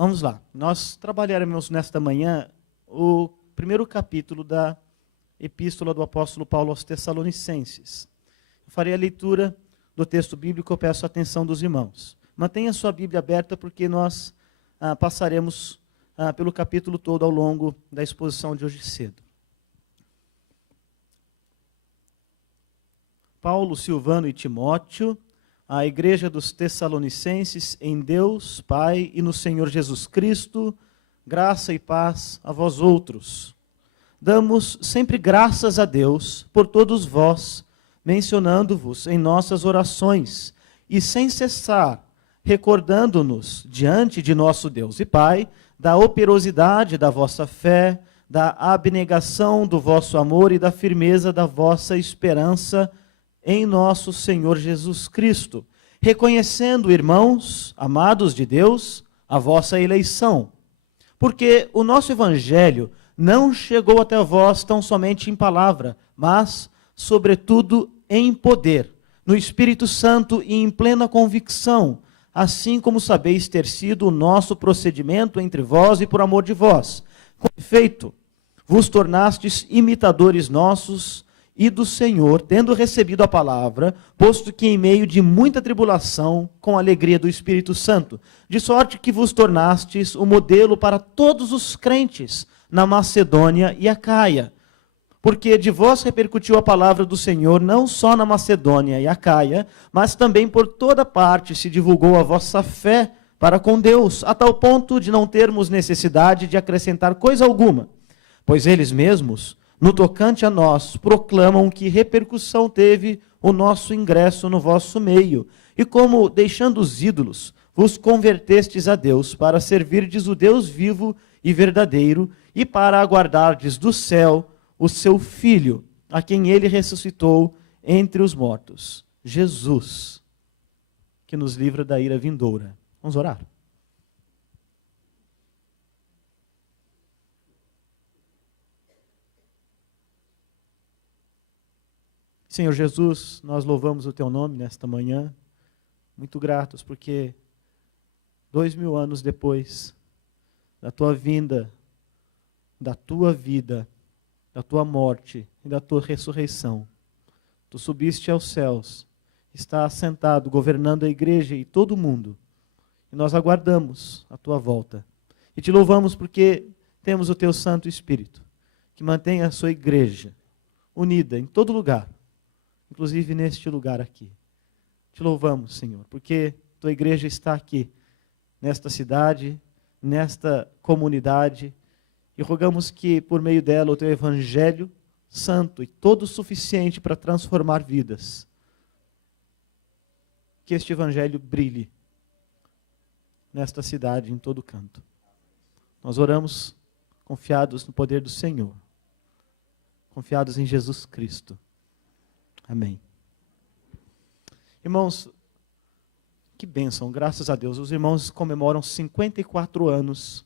Vamos lá. Nós trabalharemos nesta manhã o primeiro capítulo da Epístola do apóstolo Paulo aos Tessalonicenses. Eu farei a leitura do texto bíblico, eu peço a atenção dos irmãos. Mantenha sua Bíblia aberta porque nós passaremos pelo capítulo todo ao longo da exposição de hoje cedo. Paulo, Silvano e Timóteo, a igreja dos Tessalonicenses, em Deus, Pai e no Senhor Jesus Cristo, graça e paz a vós outros. Damos sempre graças a Deus por todos vós, mencionando-vos em nossas orações, e sem cessar, recordando-nos diante de nosso Deus e Pai, da operosidade da vossa fé, da abnegação do vosso amor e da firmeza da vossa esperança em nosso Senhor Jesus Cristo, reconhecendo, irmãos, amados de Deus, a vossa eleição. Porque o nosso Evangelho não chegou até vós tão somente em palavra, mas, sobretudo, em poder, no Espírito Santo e em plena convicção, assim como sabeis ter sido o nosso procedimento entre vós e por amor de vós. Com efeito, vos tornastes imitadores nossos e do Senhor, tendo recebido a palavra, posto que em meio de muita tribulação, com a alegria do Espírito Santo, de sorte que vos tornastes o modelo para todos os crentes na Macedônia e Acaia. Porque de vós repercutiu a palavra do Senhor, não só na Macedônia e Acaia, mas também por toda parte se divulgou a vossa fé para com Deus, a tal ponto de não termos necessidade de acrescentar coisa alguma, pois eles mesmos, no tocante a nós, proclamam que repercussão teve o nosso ingresso no vosso meio, e como, deixando os ídolos, vos convertestes a Deus, para servirdes o Deus vivo e verdadeiro, e para aguardardes do céu o seu Filho, a quem ele ressuscitou entre os mortos, Jesus, que nos livra da ira vindoura. Vamos orar? Senhor Jesus, nós louvamos o Teu nome nesta manhã, muito gratos porque 2000 anos depois da Tua vinda, da Tua vida, da Tua morte e da Tua ressurreição, Tu subiste aos céus, está assentado, governando a igreja e todo o mundo, e nós aguardamos a Tua volta. E Te louvamos porque temos o Teu Santo Espírito, que mantém a Sua igreja unida em todo lugar, inclusive neste lugar aqui. Te louvamos, Senhor, porque Tua igreja está aqui, nesta cidade, nesta comunidade, e rogamos que, por meio dela, o Teu Evangelho santo e todo suficiente para transformar vidas, que este Evangelho brilhe nesta cidade, em todo canto. Nós oramos confiados no poder do Senhor, confiados em Jesus Cristo. Amém. Irmãos, que bênção, graças a Deus. Os irmãos comemoram 54 anos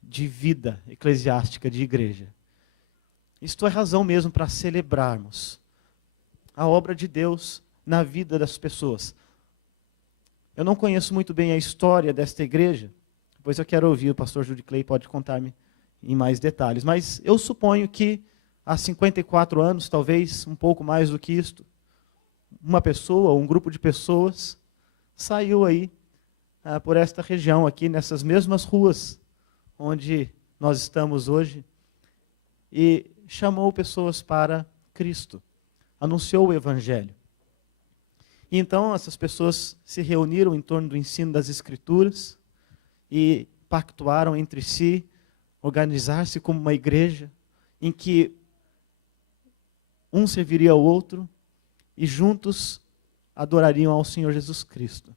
de vida eclesiástica de igreja. Isto é razão mesmo para celebrarmos a obra de Deus na vida das pessoas. Eu não conheço muito bem a história desta igreja, pois eu quero ouvir, o pastor Judy Clay pode contar-me em mais detalhes, mas eu suponho que há 54 anos, talvez um pouco mais do que isto, uma pessoa, um grupo de pessoas, saiu aí por esta região aqui, nessas mesmas ruas onde nós estamos hoje, e chamou pessoas para Cristo, anunciou o Evangelho. E então essas pessoas se reuniram em torno do ensino das Escrituras e pactuaram entre si, organizar-se como uma igreja, em que um serviria ao outro e juntos adorariam ao Senhor Jesus Cristo.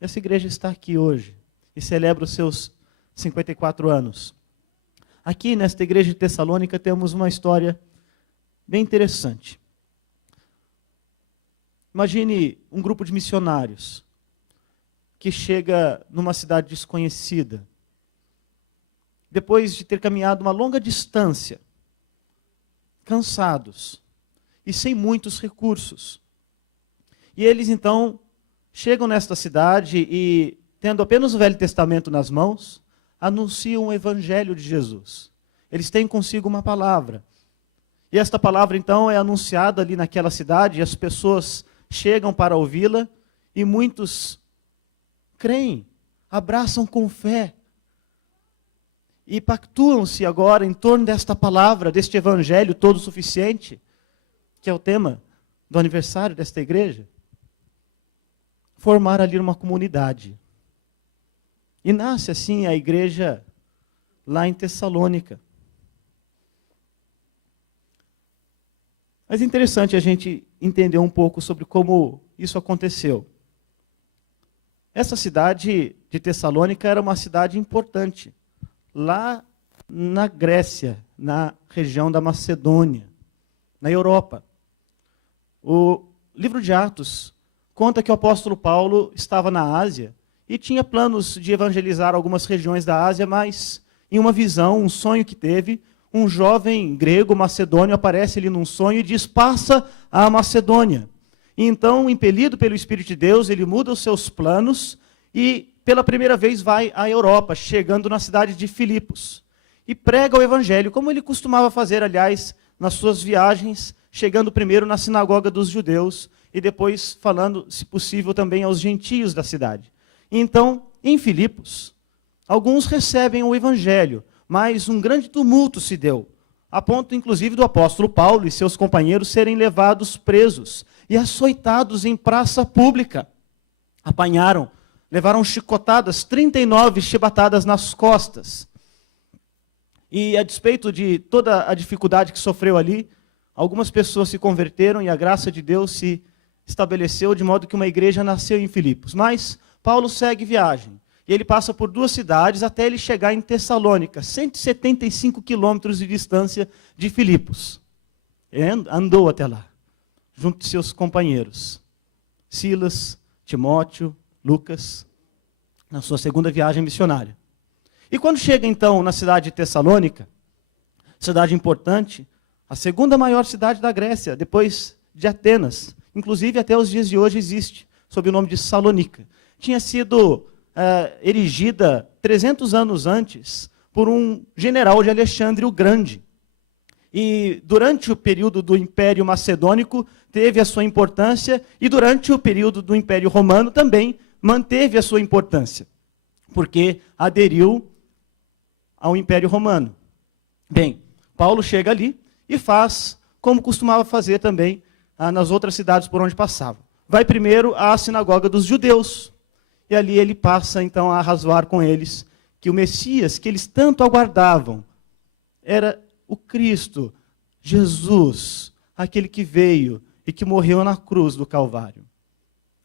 Essa igreja está aqui hoje e celebra os seus 54 anos. Aqui nesta igreja de Tessalônica temos uma história bem interessante. Imagine um grupo de missionários que chega numa cidade desconhecida, depois de ter caminhado uma longa distância, cansados e sem muitos recursos. E eles então chegam nesta cidade e tendo apenas o Velho Testamento nas mãos, anunciam o Evangelho de Jesus. Eles têm consigo uma palavra. E esta palavra, então, é anunciada ali naquela cidade, e as pessoas chegam para ouvi-la, e muitos creem, abraçam com fé. E pactuam-se agora em torno desta palavra, deste Evangelho todo suficiente, que é o tema do aniversário desta igreja, formar ali uma comunidade. E nasce assim a igreja lá em Tessalônica. Mas é interessante a gente entender um pouco sobre como isso aconteceu. Essa cidade de Tessalônica era uma cidade importante, lá na Grécia, na região da Macedônia, na Europa. O livro de Atos conta que o apóstolo Paulo estava na Ásia e tinha planos de evangelizar algumas regiões da Ásia, mas em uma visão, um sonho que teve, um jovem grego macedônio aparece ali num sonho e diz: passa à Macedônia. E então, impelido pelo Espírito de Deus, ele muda os seus planos e pela primeira vez vai à Europa, chegando na cidade de Filipos. E prega o evangelho, como ele costumava fazer, aliás, nas suas viagens, chegando primeiro na sinagoga dos judeus e depois falando, se possível, também aos gentios da cidade. E então, em Filipos, alguns recebem o evangelho, mas um grande tumulto se deu, a ponto, inclusive, do apóstolo Paulo e seus companheiros serem levados presos e açoitados em praça pública. Apanharam, levaram chicotadas, 39 chibatadas nas costas. E a despeito de toda a dificuldade que sofreu ali, algumas pessoas se converteram e a graça de Deus se estabeleceu de modo que uma igreja nasceu em Filipos. Mas Paulo segue viagem. E ele passa por 2 cidades até ele chegar em Tessalônica, 175 quilômetros de distância de Filipos. Ele andou até lá, junto de seus companheiros, Silas, Timóteo, Lucas, na sua segunda viagem missionária. E quando chega então na cidade de Tessalônica, cidade importante, a segunda maior cidade da Grécia, depois de Atenas, inclusive até os dias de hoje existe, sob o nome de Salonica. Tinha sido erigida 300 anos antes por um general de Alexandre o Grande. E durante o período do Império Macedônico teve a sua importância e durante o período do Império Romano também manteve a sua importância, porque aderiu ao Império Romano. Bem, Paulo chega ali e faz como costumava fazer também nas outras cidades por onde passava. Vai primeiro à sinagoga dos judeus, e ali ele passa então a arrazoar com eles que o Messias que eles tanto aguardavam era o Cristo, Jesus, aquele que veio e que morreu na cruz do Calvário.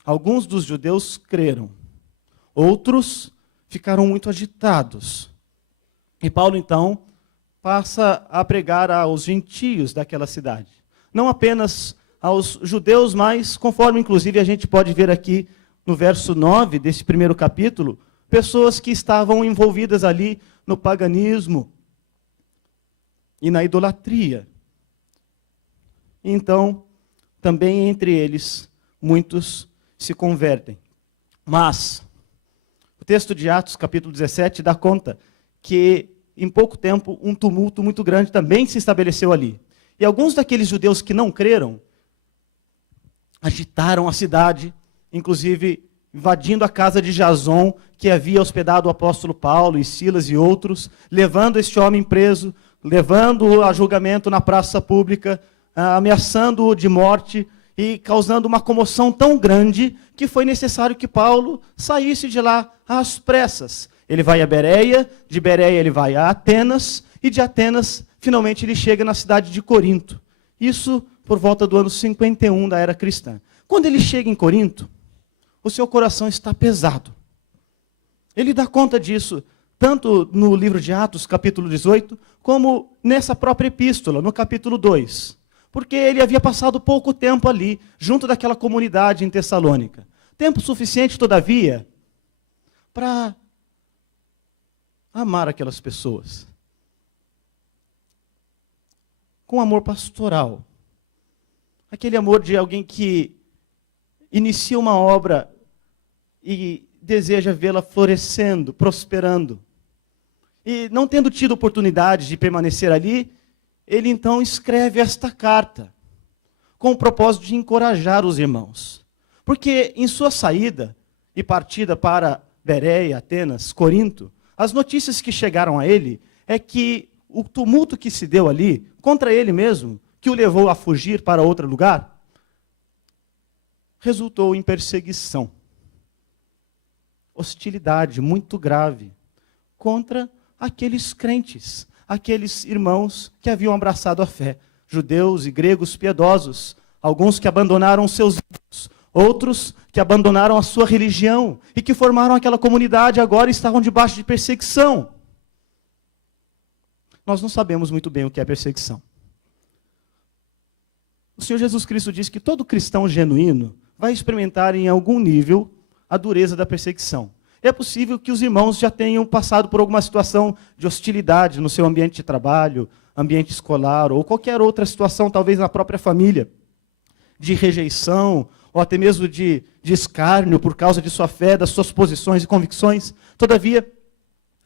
Alguns dos judeus creram, outros ficaram muito agitados. E Paulo então passa a pregar aos gentios daquela cidade. Não apenas aos judeus, mas, conforme inclusive a gente pode ver aqui no verso 9 desse primeiro capítulo, pessoas que estavam envolvidas ali no paganismo e na idolatria. Então, também entre eles, muitos se convertem. Mas, o texto de Atos, capítulo 17, dá conta que, em pouco tempo, um tumulto muito grande também se estabeleceu ali. E alguns daqueles judeus que não creram, agitaram a cidade, inclusive invadindo a casa de Jason, que havia hospedado o apóstolo Paulo e Silas e outros, levando este homem preso, levando-o a julgamento na praça pública, ameaçando-o de morte e causando uma comoção tão grande que foi necessário que Paulo saísse de lá às pressas. Ele vai a Bereia, de Bereia ele vai a Atenas, e de Atenas, finalmente, ele chega na cidade de Corinto. Isso por volta do ano 51 da era cristã. Quando ele chega em Corinto, o seu coração está pesado. Ele dá conta disso, tanto no livro de Atos, capítulo 18, como nessa própria epístola, no capítulo 2. Porque ele havia passado pouco tempo ali, junto daquela comunidade em Tessalônica. Tempo suficiente, todavia, para amar aquelas pessoas. Com amor pastoral. Aquele amor de alguém que inicia uma obra e deseja vê-la florescendo, prosperando. E não tendo tido oportunidade de permanecer ali, ele então escreve esta carta, com o propósito de encorajar os irmãos. Porque em sua saída e partida para Bereia, Atenas, Corinto, as notícias que chegaram a ele é que o tumulto que se deu ali, contra ele mesmo, que o levou a fugir para outro lugar, resultou em perseguição. Hostilidade muito grave contra aqueles crentes, aqueles irmãos que haviam abraçado a fé, judeus e gregos piedosos, alguns que abandonaram seus ídolos, outros que abandonaram a sua religião e que formaram aquela comunidade agora estavam debaixo de perseguição. Nós não sabemos muito bem o que é perseguição. O Senhor Jesus Cristo diz que todo cristão genuíno vai experimentar em algum nível a dureza da perseguição. É possível que os irmãos já tenham passado por alguma situação de hostilidade no seu ambiente de trabalho, ambiente escolar, ou qualquer outra situação, talvez na própria família, de rejeição, ou até mesmo de escárnio por causa de sua fé, das suas posições e convicções. Todavia,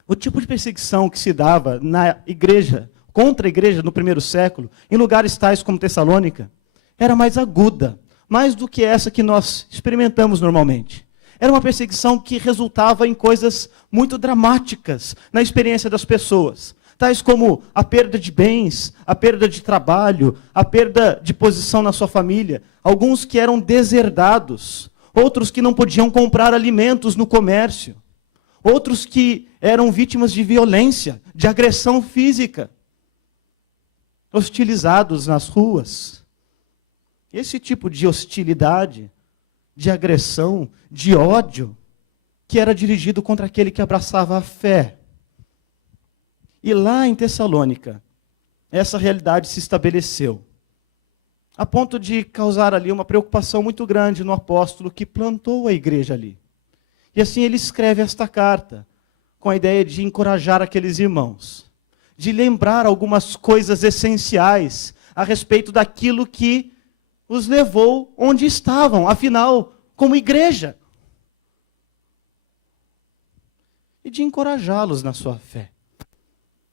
o tipo de perseguição que se dava na igreja, contra a igreja no primeiro século, em lugares tais como Tessalônica, era mais aguda, mais do que essa que nós experimentamos normalmente. Era uma perseguição que resultava em coisas muito dramáticas na experiência das pessoas, tais como a perda de bens, a perda de trabalho, a perda de posição na sua família, alguns que eram deserdados, outros que não podiam comprar alimentos no comércio, outros que eram vítimas de violência, de agressão física, hostilizados nas ruas. Esse tipo de hostilidade, de agressão, de ódio, que era dirigido contra aquele que abraçava a fé. E lá em Tessalônica, essa realidade se estabeleceu, a ponto de causar ali uma preocupação muito grande no apóstolo que plantou a igreja ali. E assim ele escreve esta carta, com a ideia de encorajar aqueles irmãos, de lembrar algumas coisas essenciais a respeito daquilo que os levou onde estavam, afinal, como igreja. E de encorajá-los na sua fé.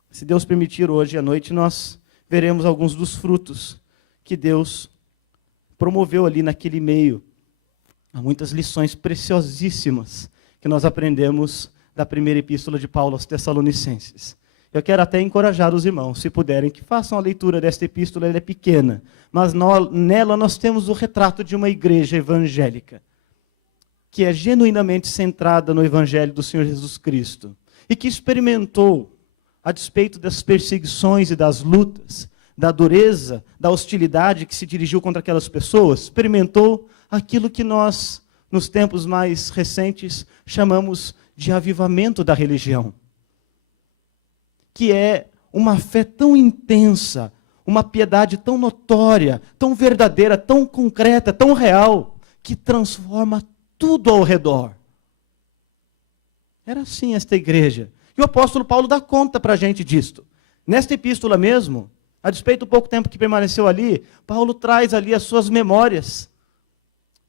Se Deus permitir, hoje à noite nós veremos alguns dos frutos que Deus promoveu ali naquele meio. Há muitas lições preciosíssimas que nós aprendemos da primeira epístola de Paulo aos Tessalonicenses. Eu quero até encorajar os irmãos, se puderem, que façam a leitura desta epístola. Ela é pequena, mas nela nós temos o retrato de uma igreja evangélica, que é genuinamente centrada no Evangelho do Senhor Jesus Cristo, e que experimentou, a despeito das perseguições e das lutas, da dureza, da hostilidade que se dirigiu contra aquelas pessoas, experimentou aquilo que nós, nos tempos mais recentes, chamamos de avivamento da religião, que é uma fé tão intensa, uma piedade tão notória, tão verdadeira, tão concreta, tão real, que transforma tudo ao redor. Era assim esta igreja. E o apóstolo Paulo dá conta para a gente disto. Nesta epístola mesmo, a despeito do pouco tempo que permaneceu ali, Paulo traz ali as suas memórias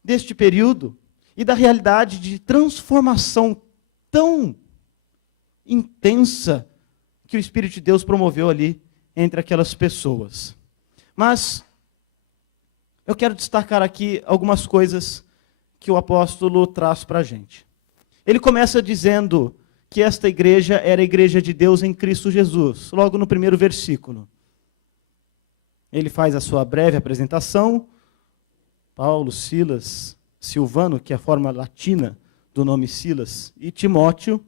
deste período e da realidade de transformação tão intensa que o Espírito de Deus promoveu ali entre aquelas pessoas. Mas eu quero destacar aqui algumas coisas que o apóstolo traz para a gente. Ele começa dizendo que esta igreja era a igreja de Deus em Cristo Jesus, logo no primeiro versículo. Ele faz a sua breve apresentação, Paulo, Silas, Silvano, que é a forma latina do nome Silas, e Timóteo,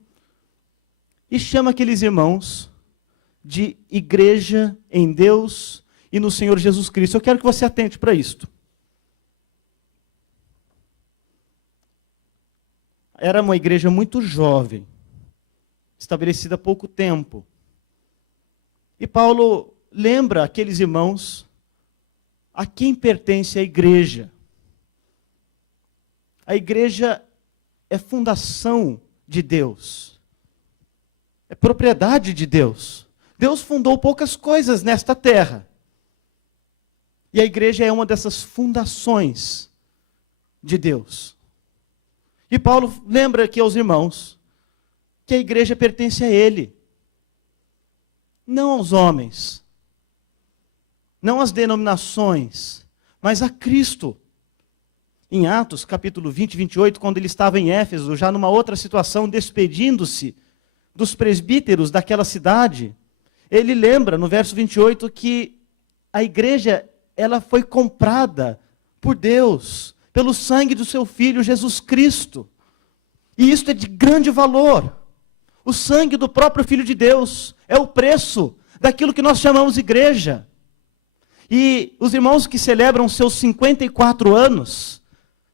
e chama aqueles irmãos de igreja em Deus e no Senhor Jesus Cristo. Eu quero que você atente para isto. Era uma igreja muito jovem, estabelecida há pouco tempo. E Paulo lembra aqueles irmãos a quem pertence a igreja. A igreja é fundação de Deus. É propriedade de Deus. Deus fundou poucas coisas nesta terra. E a igreja é uma dessas fundações de Deus. E Paulo lembra aqui aos irmãos que a igreja pertence a ele, não aos homens, não às denominações, mas a Cristo. Em Atos, capítulo 20 e 28, quando ele estava em Éfeso, já numa outra situação, despedindo-se dos presbíteros daquela cidade, ele lembra, no verso 28, que a igreja, ela foi comprada por Deus, pelo sangue do seu Filho, Jesus Cristo. E isso é de grande valor. O sangue do próprio Filho de Deus é o preço daquilo que nós chamamos igreja. E os irmãos que celebram seus 54 anos,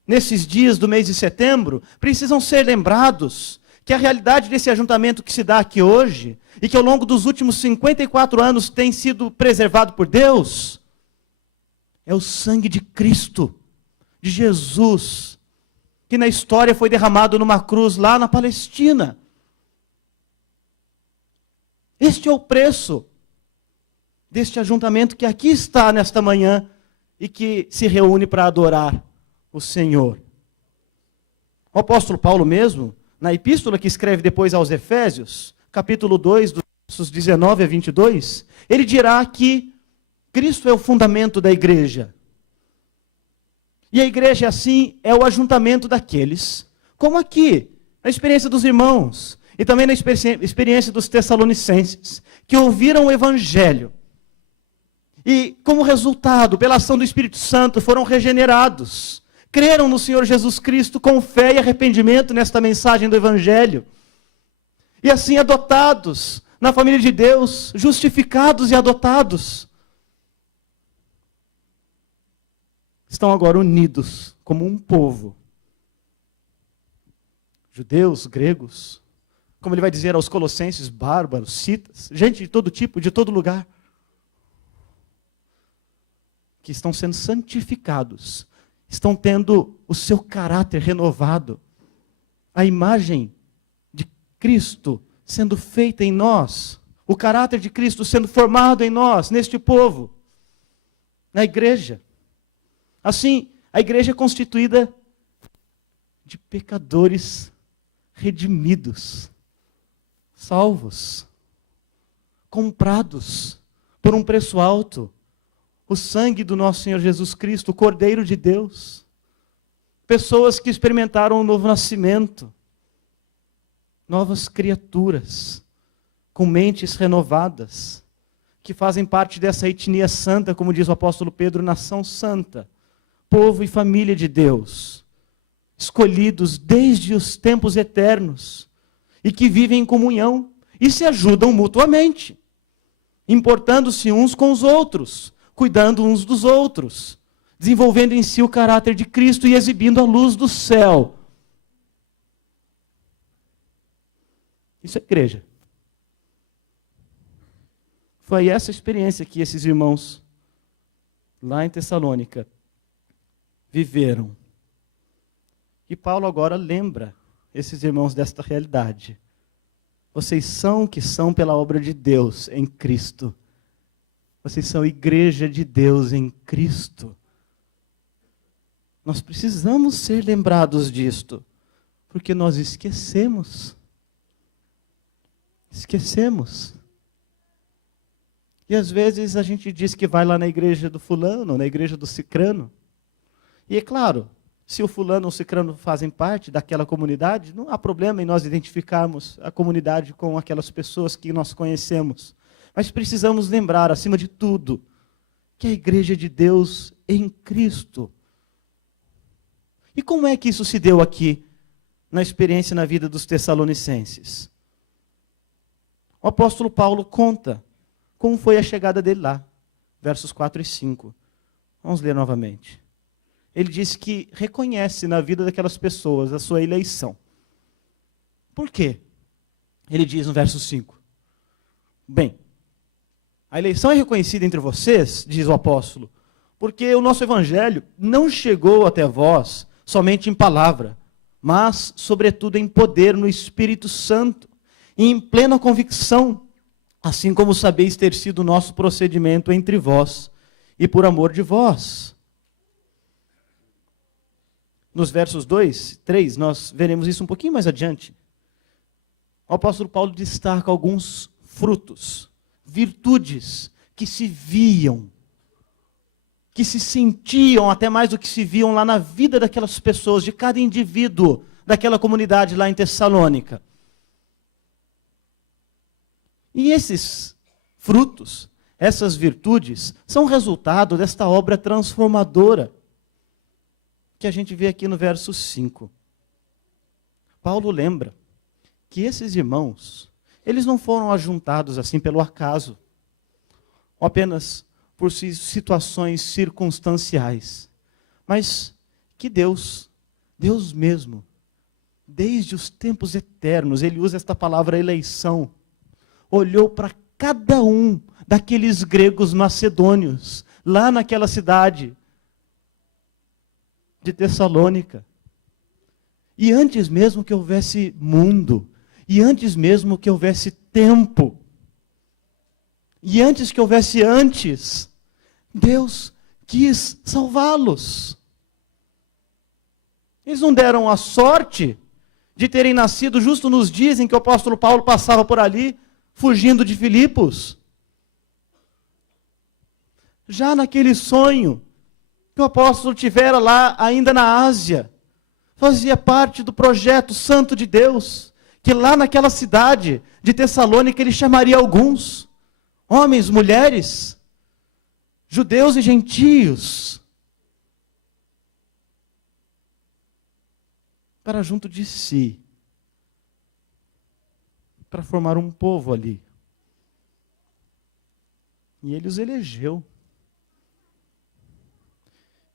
nesses dias do mês de setembro, precisam ser lembrados que a realidade desse ajuntamento que se dá aqui hoje, e que ao longo dos últimos 54 anos tem sido preservado por Deus, é o sangue de Cristo, de Jesus, que na história foi derramado numa cruz lá na Palestina. Este é o preço deste ajuntamento que aqui está nesta manhã e que se reúne para adorar o Senhor. O apóstolo Paulo mesmo, na epístola que escreve depois aos Efésios, capítulo 2, dos versos 19 a 22, ele dirá que Cristo é o fundamento da igreja. E a igreja, assim, é o ajuntamento daqueles, como aqui, na experiência dos irmãos, e também na experiência dos tessalonicenses, que ouviram o Evangelho, e como resultado, pela ação do Espírito Santo, foram regenerados, creram no Senhor Jesus Cristo com fé e arrependimento nesta mensagem do Evangelho, e assim adotados na família de Deus, justificados e adotados, estão agora unidos como um povo. Judeus, gregos, como ele vai dizer aos colossenses, bárbaros, citas, gente de todo tipo, de todo lugar, que estão sendo santificados, estão tendo o seu caráter renovado, a imagem de Cristo sendo feita em nós, o caráter de Cristo sendo formado em nós, neste povo, na igreja. Assim, a igreja é constituída de pecadores redimidos, salvos, comprados por um preço alto, o sangue do nosso Senhor Jesus Cristo, o Cordeiro de Deus. Pessoas que experimentaram um novo nascimento, novas criaturas, com mentes renovadas, que fazem parte dessa etnia santa, como diz o apóstolo Pedro, nação santa, povo e família de Deus, escolhidos desde os tempos eternos, e que vivem em comunhão, e se ajudam mutuamente, importando-se uns com os outros, cuidando uns dos outros, desenvolvendo em si o caráter de Cristo e exibindo a luz do céu. Isso é igreja. Foi essa experiência que esses irmãos, lá em Tessalônica, viveram. E Paulo agora lembra esses irmãos desta realidade. Vocês são o que são pela obra de Deus em Cristo. Vocês são igreja de Deus em Cristo. Nós precisamos ser lembrados disto, porque nós esquecemos. Esquecemos. E às vezes a gente diz que vai lá na igreja do fulano, na igreja do cicrano. E é claro, se o fulano ou o cicrano fazem parte daquela comunidade, não há problema em nós identificarmos a comunidade com aquelas pessoas que nós conhecemos. Mas precisamos lembrar, acima de tudo, que a igreja de Deus em Cristo. E como é que isso se deu aqui, na experiência na vida dos tessalonicenses? O apóstolo Paulo conta como foi a chegada dele lá, versos 4 e 5. Vamos ler novamente. Ele diz que reconhece na vida daquelas pessoas a sua eleição. Por quê? Ele diz no verso 5. Bem, a eleição é reconhecida entre vocês, diz o apóstolo, porque o nosso evangelho não chegou até vós somente em palavra, mas, sobretudo, em poder no Espírito Santo, e em plena convicção, assim como sabeis ter sido o nosso procedimento entre vós, e por amor de vós. nos versos 2, 3, nós veremos isso um pouquinho mais adiante. O apóstolo Paulo destaca alguns frutos, virtudes que se viam, que se sentiam até mais do que se viam lá na vida daquelas pessoas, de cada indivíduo daquela comunidade lá em Tessalônica. E esses frutos, essas virtudes, são resultado desta obra transformadora que a gente vê aqui no verso 5. Paulo lembra que esses irmãos, eles não foram ajuntados assim pelo acaso, ou apenas por situações circunstanciais, mas que Deus mesmo, desde os tempos eternos, ele usa esta palavra eleição, olhou para cada um daqueles gregos macedônios, lá naquela cidade de Tessalônica. E antes mesmo que houvesse mundo, e antes mesmo que houvesse tempo, e antes que houvesse antes, Deus quis salvá-los. Eles não deram a sorte de terem nascido justo nos dias em que o apóstolo Paulo passava por ali, fugindo de Filipos. Já naquele sonho que o apóstolo tivera lá ainda na Ásia, fazia parte do projeto santo de Deus, que lá naquela cidade de Tessalônica ele chamaria alguns, homens, mulheres, judeus e gentios, para junto de si, para formar um povo ali. E ele os elegeu.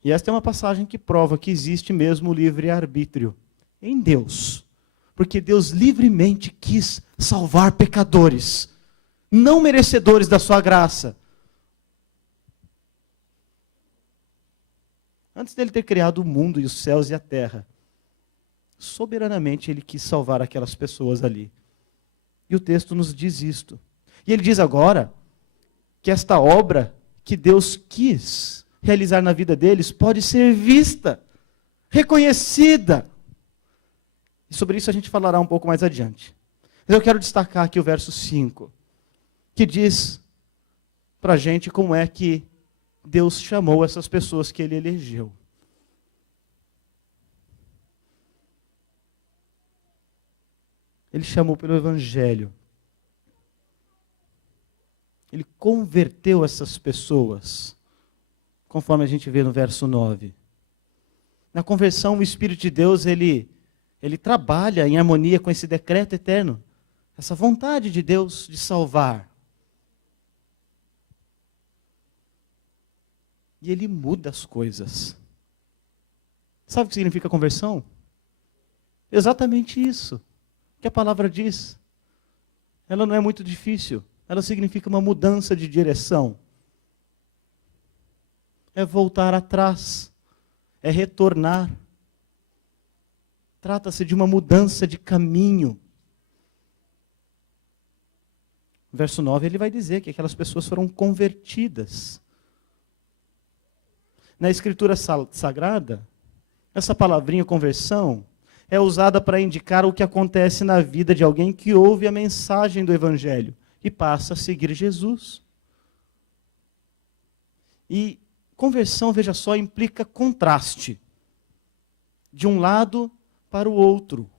E esta é uma passagem que prova que existe mesmo o livre-arbítrio em Deus. Porque Deus livremente quis salvar pecadores, não merecedores da sua graça. Antes dele ter criado o mundo e os céus e a terra, soberanamente ele quis salvar aquelas pessoas ali. E o texto nos diz isto. E ele diz agora que esta obra que Deus quis realizar na vida deles pode ser vista, reconhecida. E sobre isso a gente falará um pouco mais adiante. Mas eu quero destacar aqui o verso 5, que diz para a gente como é que Deus chamou essas pessoas que ele elegeu. Ele chamou pelo Evangelho. Ele converteu essas pessoas, conforme a gente vê no verso 9. Na conversão, o Espírito de Deus, ele trabalha em harmonia com esse decreto eterno, essa vontade de Deus de salvar. E ele muda as coisas. Sabe o que significa conversão? Exatamente isso que a palavra diz. Ela não é muito difícil. Ela significa uma mudança de direção. É voltar atrás. É retornar. Trata-se de uma mudança de caminho. No verso 9 ele vai dizer que aquelas pessoas foram convertidas. Na Escritura Sagrada, essa palavrinha conversão é usada para indicar o que acontece na vida de alguém que ouve a mensagem do Evangelho e passa a seguir Jesus. E conversão, veja só, implica contraste. De um lado para o outro.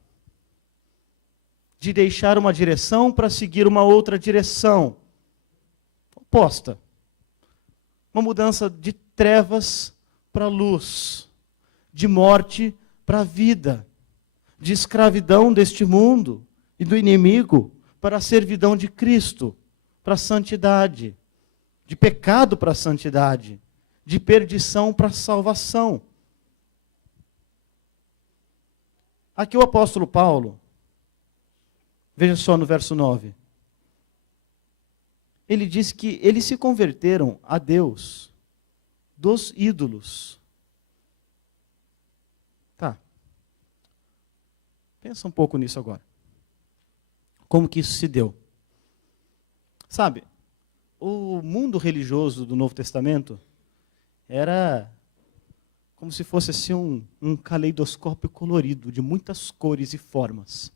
De deixar uma direção para seguir uma outra direção. Oposta. Uma mudança de trevas para luz. De morte para vida. De escravidão deste mundo e do inimigo para a servidão de Cristo, para a santidade, de pecado para a santidade, de perdição para a salvação. Aqui o apóstolo Paulo, veja só no verso 9, ele diz que eles se converteram a Deus dos ídolos. Tá. Pensa um pouco nisso agora. Como que isso se deu? Sabe, o mundo religioso do Novo Testamento era, como se fosse assim um caleidoscópio colorido, de muitas cores e formas.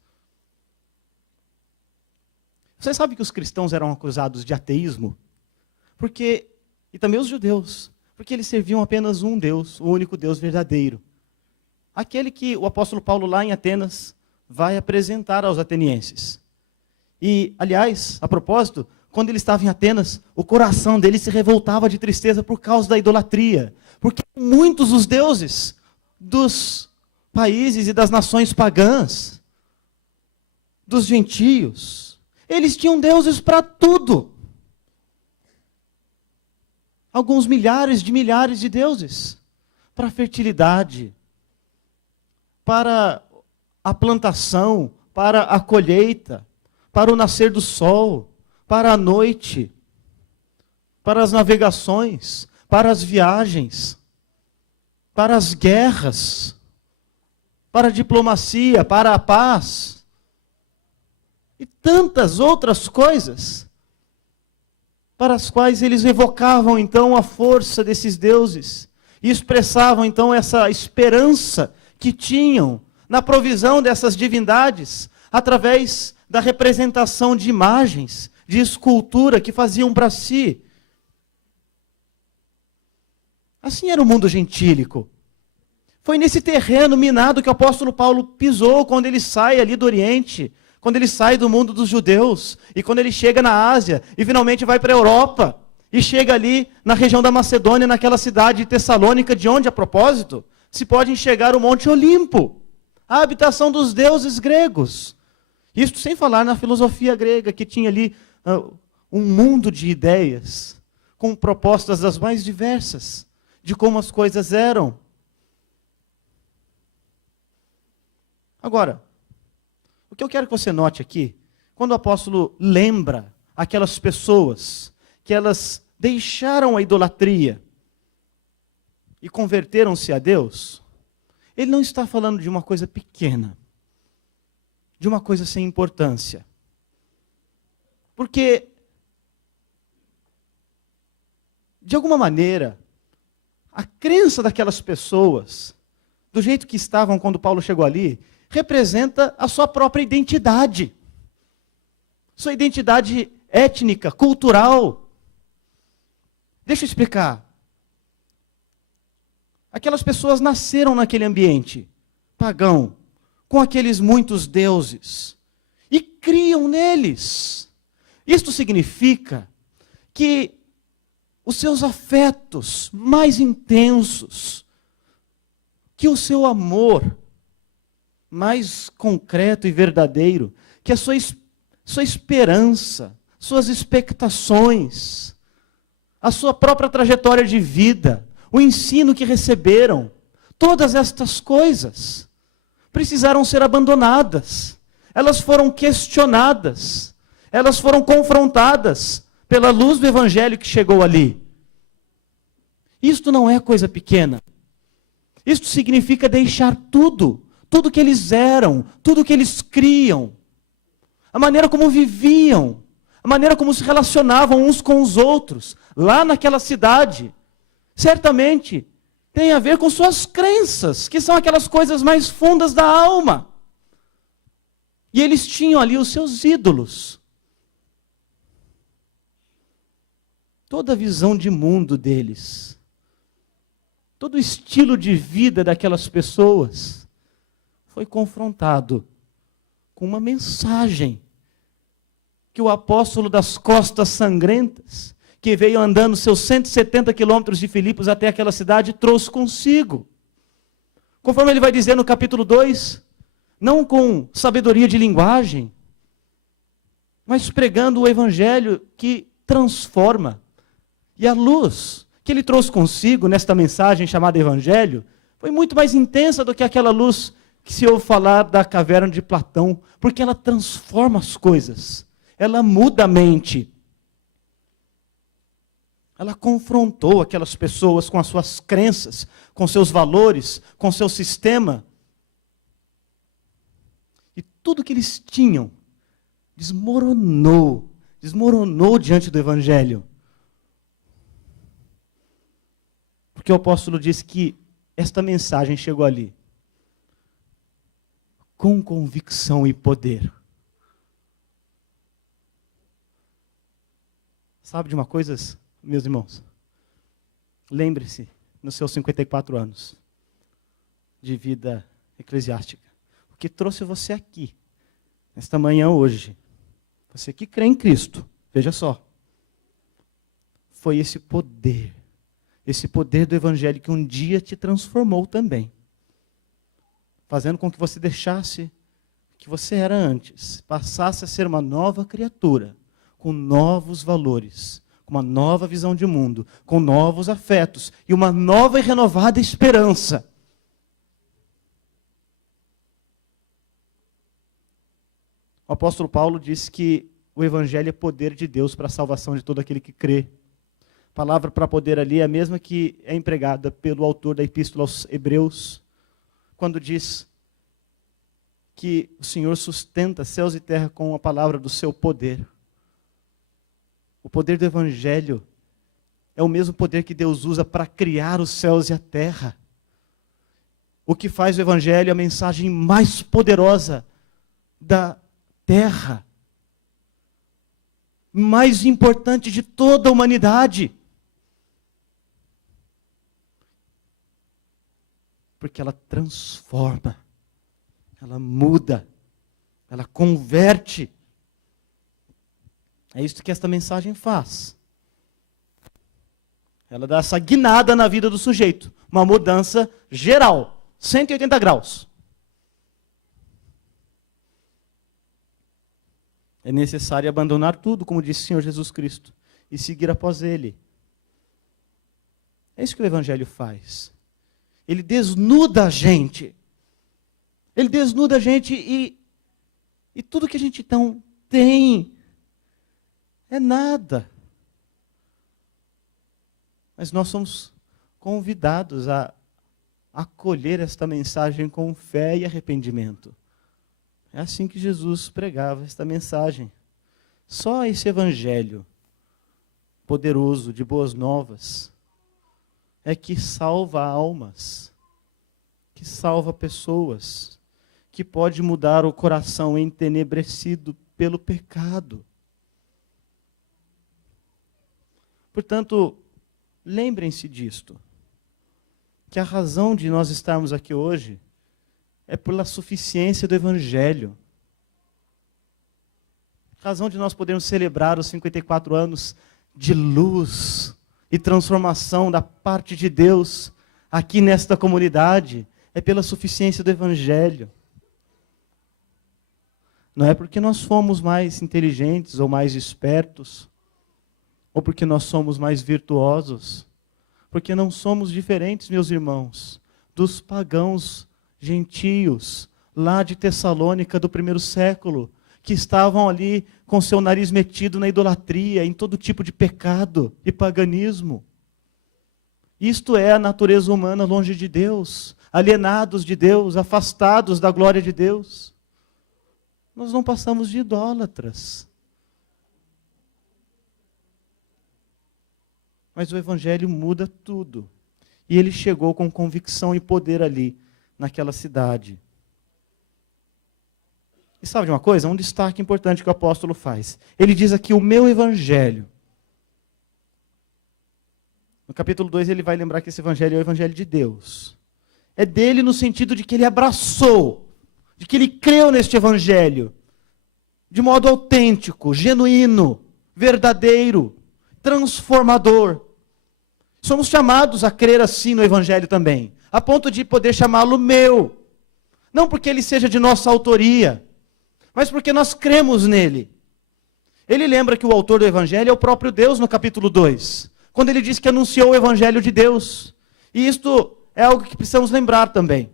Você sabe que os cristãos eram acusados de ateísmo? E também os judeus, porque eles serviam apenas um Deus, o único Deus verdadeiro. Aquele que o apóstolo Paulo lá em Atenas vai apresentar aos atenienses. E, aliás, a propósito, quando ele estava em Atenas, o coração dele se revoltava de tristeza por causa da idolatria. Porque muitos os deuses dos países e das nações pagãs, dos gentios, eles tinham deuses para tudo. Alguns milhares de deuses. Para a fertilidade, para a plantação, para a colheita, para o nascer do sol, para a noite, para as navegações, para as viagens, para as guerras, para a diplomacia, para a paz, e tantas outras coisas, para as quais eles evocavam então a força desses deuses, e expressavam então essa esperança que tinham na provisão dessas divindades, através da representação de imagens, de escultura que faziam para si. Assim era o mundo gentílico. Foi nesse terreno minado que o apóstolo Paulo pisou quando ele sai ali do Oriente, quando ele sai do mundo dos judeus, e quando ele chega na Ásia, e finalmente vai para a Europa, e chega ali na região da Macedônia, naquela cidade de Tessalônica, de onde, a propósito, se pode enxergar o Monte Olimpo, a habitação dos deuses gregos. Isto sem falar na filosofia grega, que tinha ali um mundo de ideias, com propostas das mais diversas, de como as coisas eram. Agora, o que eu quero que você note aqui, quando o apóstolo lembra aquelas pessoas que elas deixaram a idolatria e converteram-se a Deus, ele não está falando de uma coisa pequena, de uma coisa sem importância. Porque, de alguma maneira, a crença daquelas pessoas, do jeito que estavam quando Paulo chegou ali, representa a sua própria identidade. Sua identidade étnica, cultural. Deixa eu explicar. Aquelas pessoas nasceram naquele ambiente pagão, com aqueles muitos deuses, e criam neles. Isto significa que os seus afetos mais intensos, que o seu amor mais concreto e verdadeiro, que a sua esperança, suas expectações, a sua própria trajetória de vida, o ensino que receberam, todas estas coisas precisaram ser abandonadas. Elas foram questionadas, elas foram confrontadas pela luz do evangelho que chegou ali. Isto não é coisa pequena. Isto significa deixar tudo que eles eram, tudo que eles criam, a maneira como viviam, a maneira como se relacionavam uns com os outros, lá naquela cidade, certamente tem a ver com suas crenças, que são aquelas coisas mais fundas da alma. E eles tinham ali os seus ídolos. Toda a visão de mundo deles, todo o estilo de vida daquelas pessoas foi confrontado com uma mensagem que o apóstolo das costas sangrentas, que veio andando seus 170 quilômetros de Filipos até aquela cidade, trouxe consigo. Conforme ele vai dizer no capítulo 2, não com sabedoria de linguagem, mas pregando o evangelho que transforma. E a luz que ele trouxe consigo nesta mensagem chamada evangelho foi muito mais intensa do que aquela luz que se ouve falar da caverna de Platão, porque ela transforma as coisas, ela muda a mente. Ela confrontou aquelas pessoas com as suas crenças, com seus valores, com seu sistema. E tudo que eles tinham desmoronou diante do evangelho. Porque o apóstolo diz que esta mensagem chegou ali com convicção e poder. Sabe de uma coisa, meus irmãos? Lembre-se, nos seus 54 anos de vida eclesiástica, o que trouxe você aqui, nesta manhã hoje, você que crê em Cristo, veja só, foi esse poder do Evangelho que um dia te transformou também, fazendo com que você deixasse o que você era antes, passasse a ser uma nova criatura, com novos valores, com uma nova visão de mundo, com novos afetos e uma nova e renovada esperança. O apóstolo Paulo diz que o Evangelho é poder de Deus para a salvação de todo aquele que crê. A palavra para poder ali é a mesma que é empregada pelo autor da Epístola aos Hebreus, quando diz que o Senhor sustenta céus e terra com a palavra do seu poder. O poder do Evangelho é o mesmo poder que Deus usa para criar os céus e a terra. O que faz o Evangelho a mensagem mais poderosa da terra, mais importante de toda a humanidade. Porque ela transforma, ela muda, ela converte. É isso que esta mensagem faz. Ela dá essa guinada na vida do sujeito. Uma mudança geral, 180 graus. É necessário abandonar tudo, como disse o Senhor Jesus Cristo, e seguir após Ele. É isso que o Evangelho faz. Ele desnuda a gente. Ele desnuda a gente e tudo que a gente então tem é nada. Mas nós somos convidados a acolher esta mensagem com fé e arrependimento. É assim que Jesus pregava esta mensagem. Só esse Evangelho poderoso de boas novas é que salva almas, que salva pessoas, que pode mudar o coração entenebrecido pelo pecado. Portanto, lembrem-se disto, que a razão de nós estarmos aqui hoje é pela suficiência do Evangelho. A razão de nós podermos celebrar os 54 anos de luz e transformação da parte de Deus aqui nesta comunidade é pela suficiência do Evangelho. Não é porque nós fomos mais inteligentes ou mais espertos, ou porque nós somos mais virtuosos, porque não somos diferentes, meus irmãos, dos pagãos gentios, lá de Tessalônica do primeiro século, que estavam ali com seu nariz metido na idolatria, em todo tipo de pecado e paganismo. Isto é a natureza humana longe de Deus, alienados de Deus, afastados da glória de Deus. Nós não passamos de idólatras. Mas o Evangelho muda tudo. E ele chegou com convicção e poder ali, naquela cidade. E sabe de uma coisa? Um destaque importante que o apóstolo faz. Ele diz aqui, o meu Evangelho. No capítulo 2 ele vai lembrar que esse Evangelho é o Evangelho de Deus. É dele no sentido de que ele abraçou, de que ele creu neste Evangelho, de modo autêntico, genuíno, verdadeiro, transformador. Somos chamados a crer assim no Evangelho também, a ponto de poder chamá-lo meu. Não porque ele seja de nossa autoria, mas porque nós cremos nele. Ele lembra que o autor do Evangelho é o próprio Deus no capítulo 2, quando ele diz que anunciou o Evangelho de Deus. E isto é algo que precisamos lembrar também.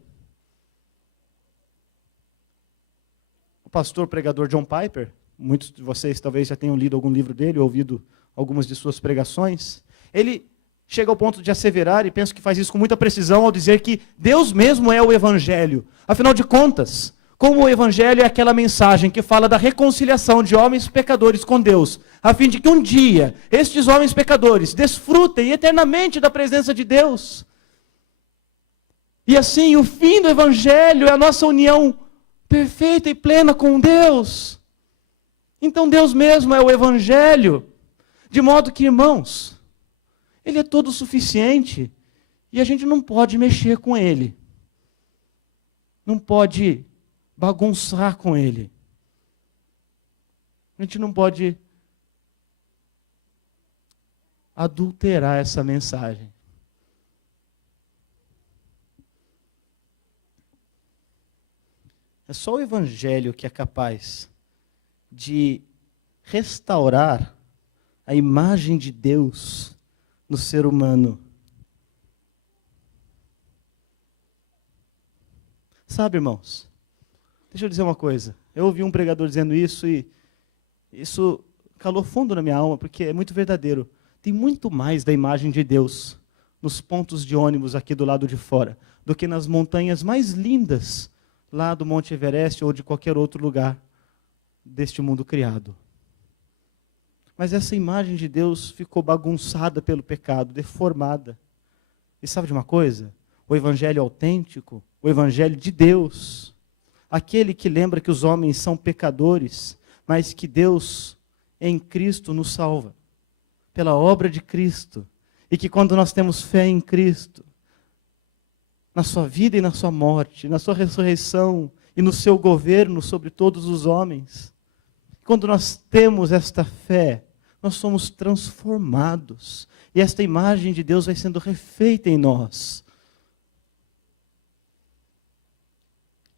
O pastor pregador John Piper, muitos de vocês talvez já tenham lido algum livro dele, ou ouvido algumas de suas pregações, ele chega ao ponto de asseverar, e penso que faz isso com muita precisão, ao dizer que Deus mesmo é o Evangelho. Afinal de contas, como o Evangelho é aquela mensagem que fala da reconciliação de homens pecadores com Deus, a fim de que um dia estes homens pecadores desfrutem eternamente da presença de Deus. E assim, o fim do Evangelho é a nossa união perfeita e plena com Deus. Então Deus mesmo é o Evangelho, de modo que, irmãos, Ele é todo suficiente e a gente não pode mexer com Ele. Não pode bagunçar com Ele. A gente não pode adulterar essa mensagem. É só o Evangelho que é capaz de restaurar a imagem de Deus no ser humano. Sabe, irmãos, deixa eu dizer uma coisa. Eu ouvi um pregador dizendo isso e isso calou fundo na minha alma, porque é muito verdadeiro. Tem muito mais da imagem de Deus nos pontos de ônibus aqui do lado de fora do que nas montanhas mais lindas lá do Monte Everest ou de qualquer outro lugar deste mundo criado. Mas essa imagem de Deus ficou bagunçada pelo pecado, deformada. E sabe de uma coisa? O Evangelho autêntico, o Evangelho de Deus, aquele que lembra que os homens são pecadores, mas que Deus em Cristo nos salva, pela obra de Cristo, e que quando nós temos fé em Cristo, na sua vida e na sua morte, na sua ressurreição e no seu governo sobre todos os homens, quando nós temos esta fé, nós somos transformados, e esta imagem de Deus vai sendo refeita em nós.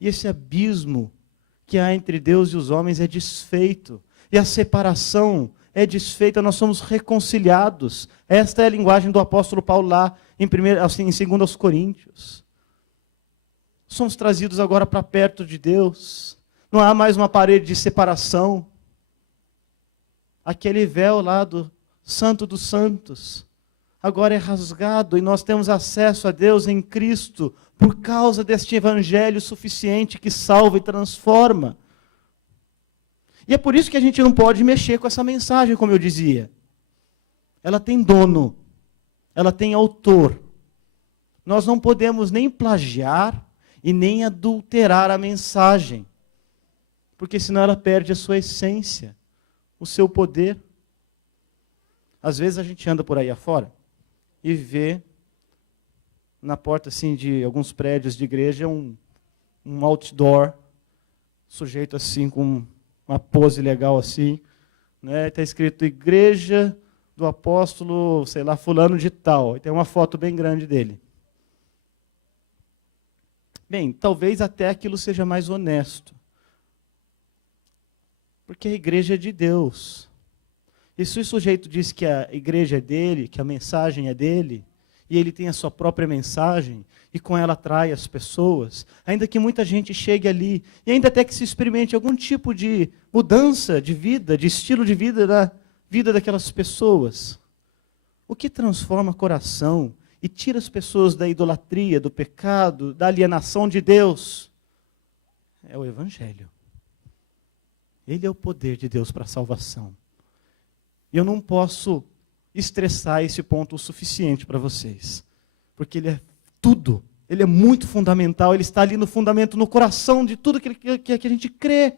E esse abismo que há entre Deus e os homens é desfeito, e a separação é desfeita, nós somos reconciliados. Esta é a linguagem do apóstolo Paulo lá em 2 Coríntios. Somos trazidos agora para perto de Deus. Não há mais uma parede de separação. Aquele véu lá do Santo dos Santos agora é rasgado e nós temos acesso a Deus em Cristo por causa deste Evangelho suficiente que salva e transforma. E é por isso que a gente não pode mexer com essa mensagem, como eu dizia. Ela tem dono, ela tem autor. Nós não podemos nem plagiar e nem adulterar a mensagem, porque senão ela perde a sua essência, o seu poder. Às vezes a gente anda por aí afora e vê na porta assim, de alguns prédios de igreja um outdoor, sujeito assim com uma pose legal assim, né? Está escrito Igreja do Apóstolo, sei lá, fulano de tal, e tem uma foto bem grande dele. Bem, talvez até aquilo seja mais honesto, porque a igreja é de Deus. E se o sujeito diz que a igreja é dele, que a mensagem é dele, e ele tem a sua própria mensagem, e com ela atrai as pessoas, ainda que muita gente chegue ali, e ainda até que se experimente algum tipo de mudança de vida, de estilo de vida da vida daquelas pessoas, o que transforma coração e tira as pessoas da idolatria, do pecado, da alienação de Deus, é o Evangelho. Ele é o poder de Deus para a salvação. E eu não posso estressar esse ponto o suficiente para vocês, porque ele é tudo, ele é muito fundamental, ele está ali no fundamento, no coração de tudo que a gente crê.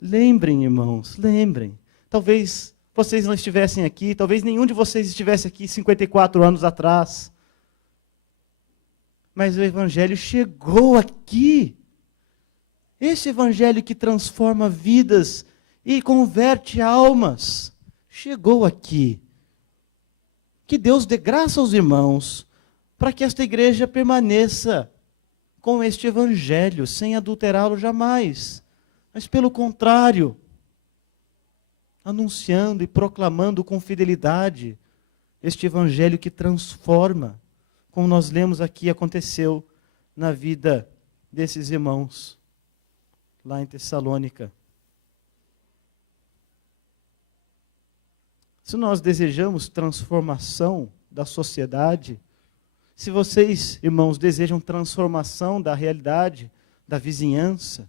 Lembrem, irmãos, lembrem. Talvez vocês não estivessem aqui, talvez nenhum de vocês estivesse aqui 54 anos atrás, mas o Evangelho chegou aqui. Esse Evangelho que transforma vidas e converte almas, chegou aqui. Que Deus dê graça aos irmãos, para que esta igreja permaneça com este Evangelho, sem adulterá-lo jamais. Mas pelo contrário, anunciando e proclamando com fidelidade este Evangelho que transforma, como nós lemos aqui, aconteceu na vida desses irmãos lá em Tessalônica. Se nós desejamos transformação da sociedade, se vocês, irmãos, desejam transformação da realidade, da vizinhança,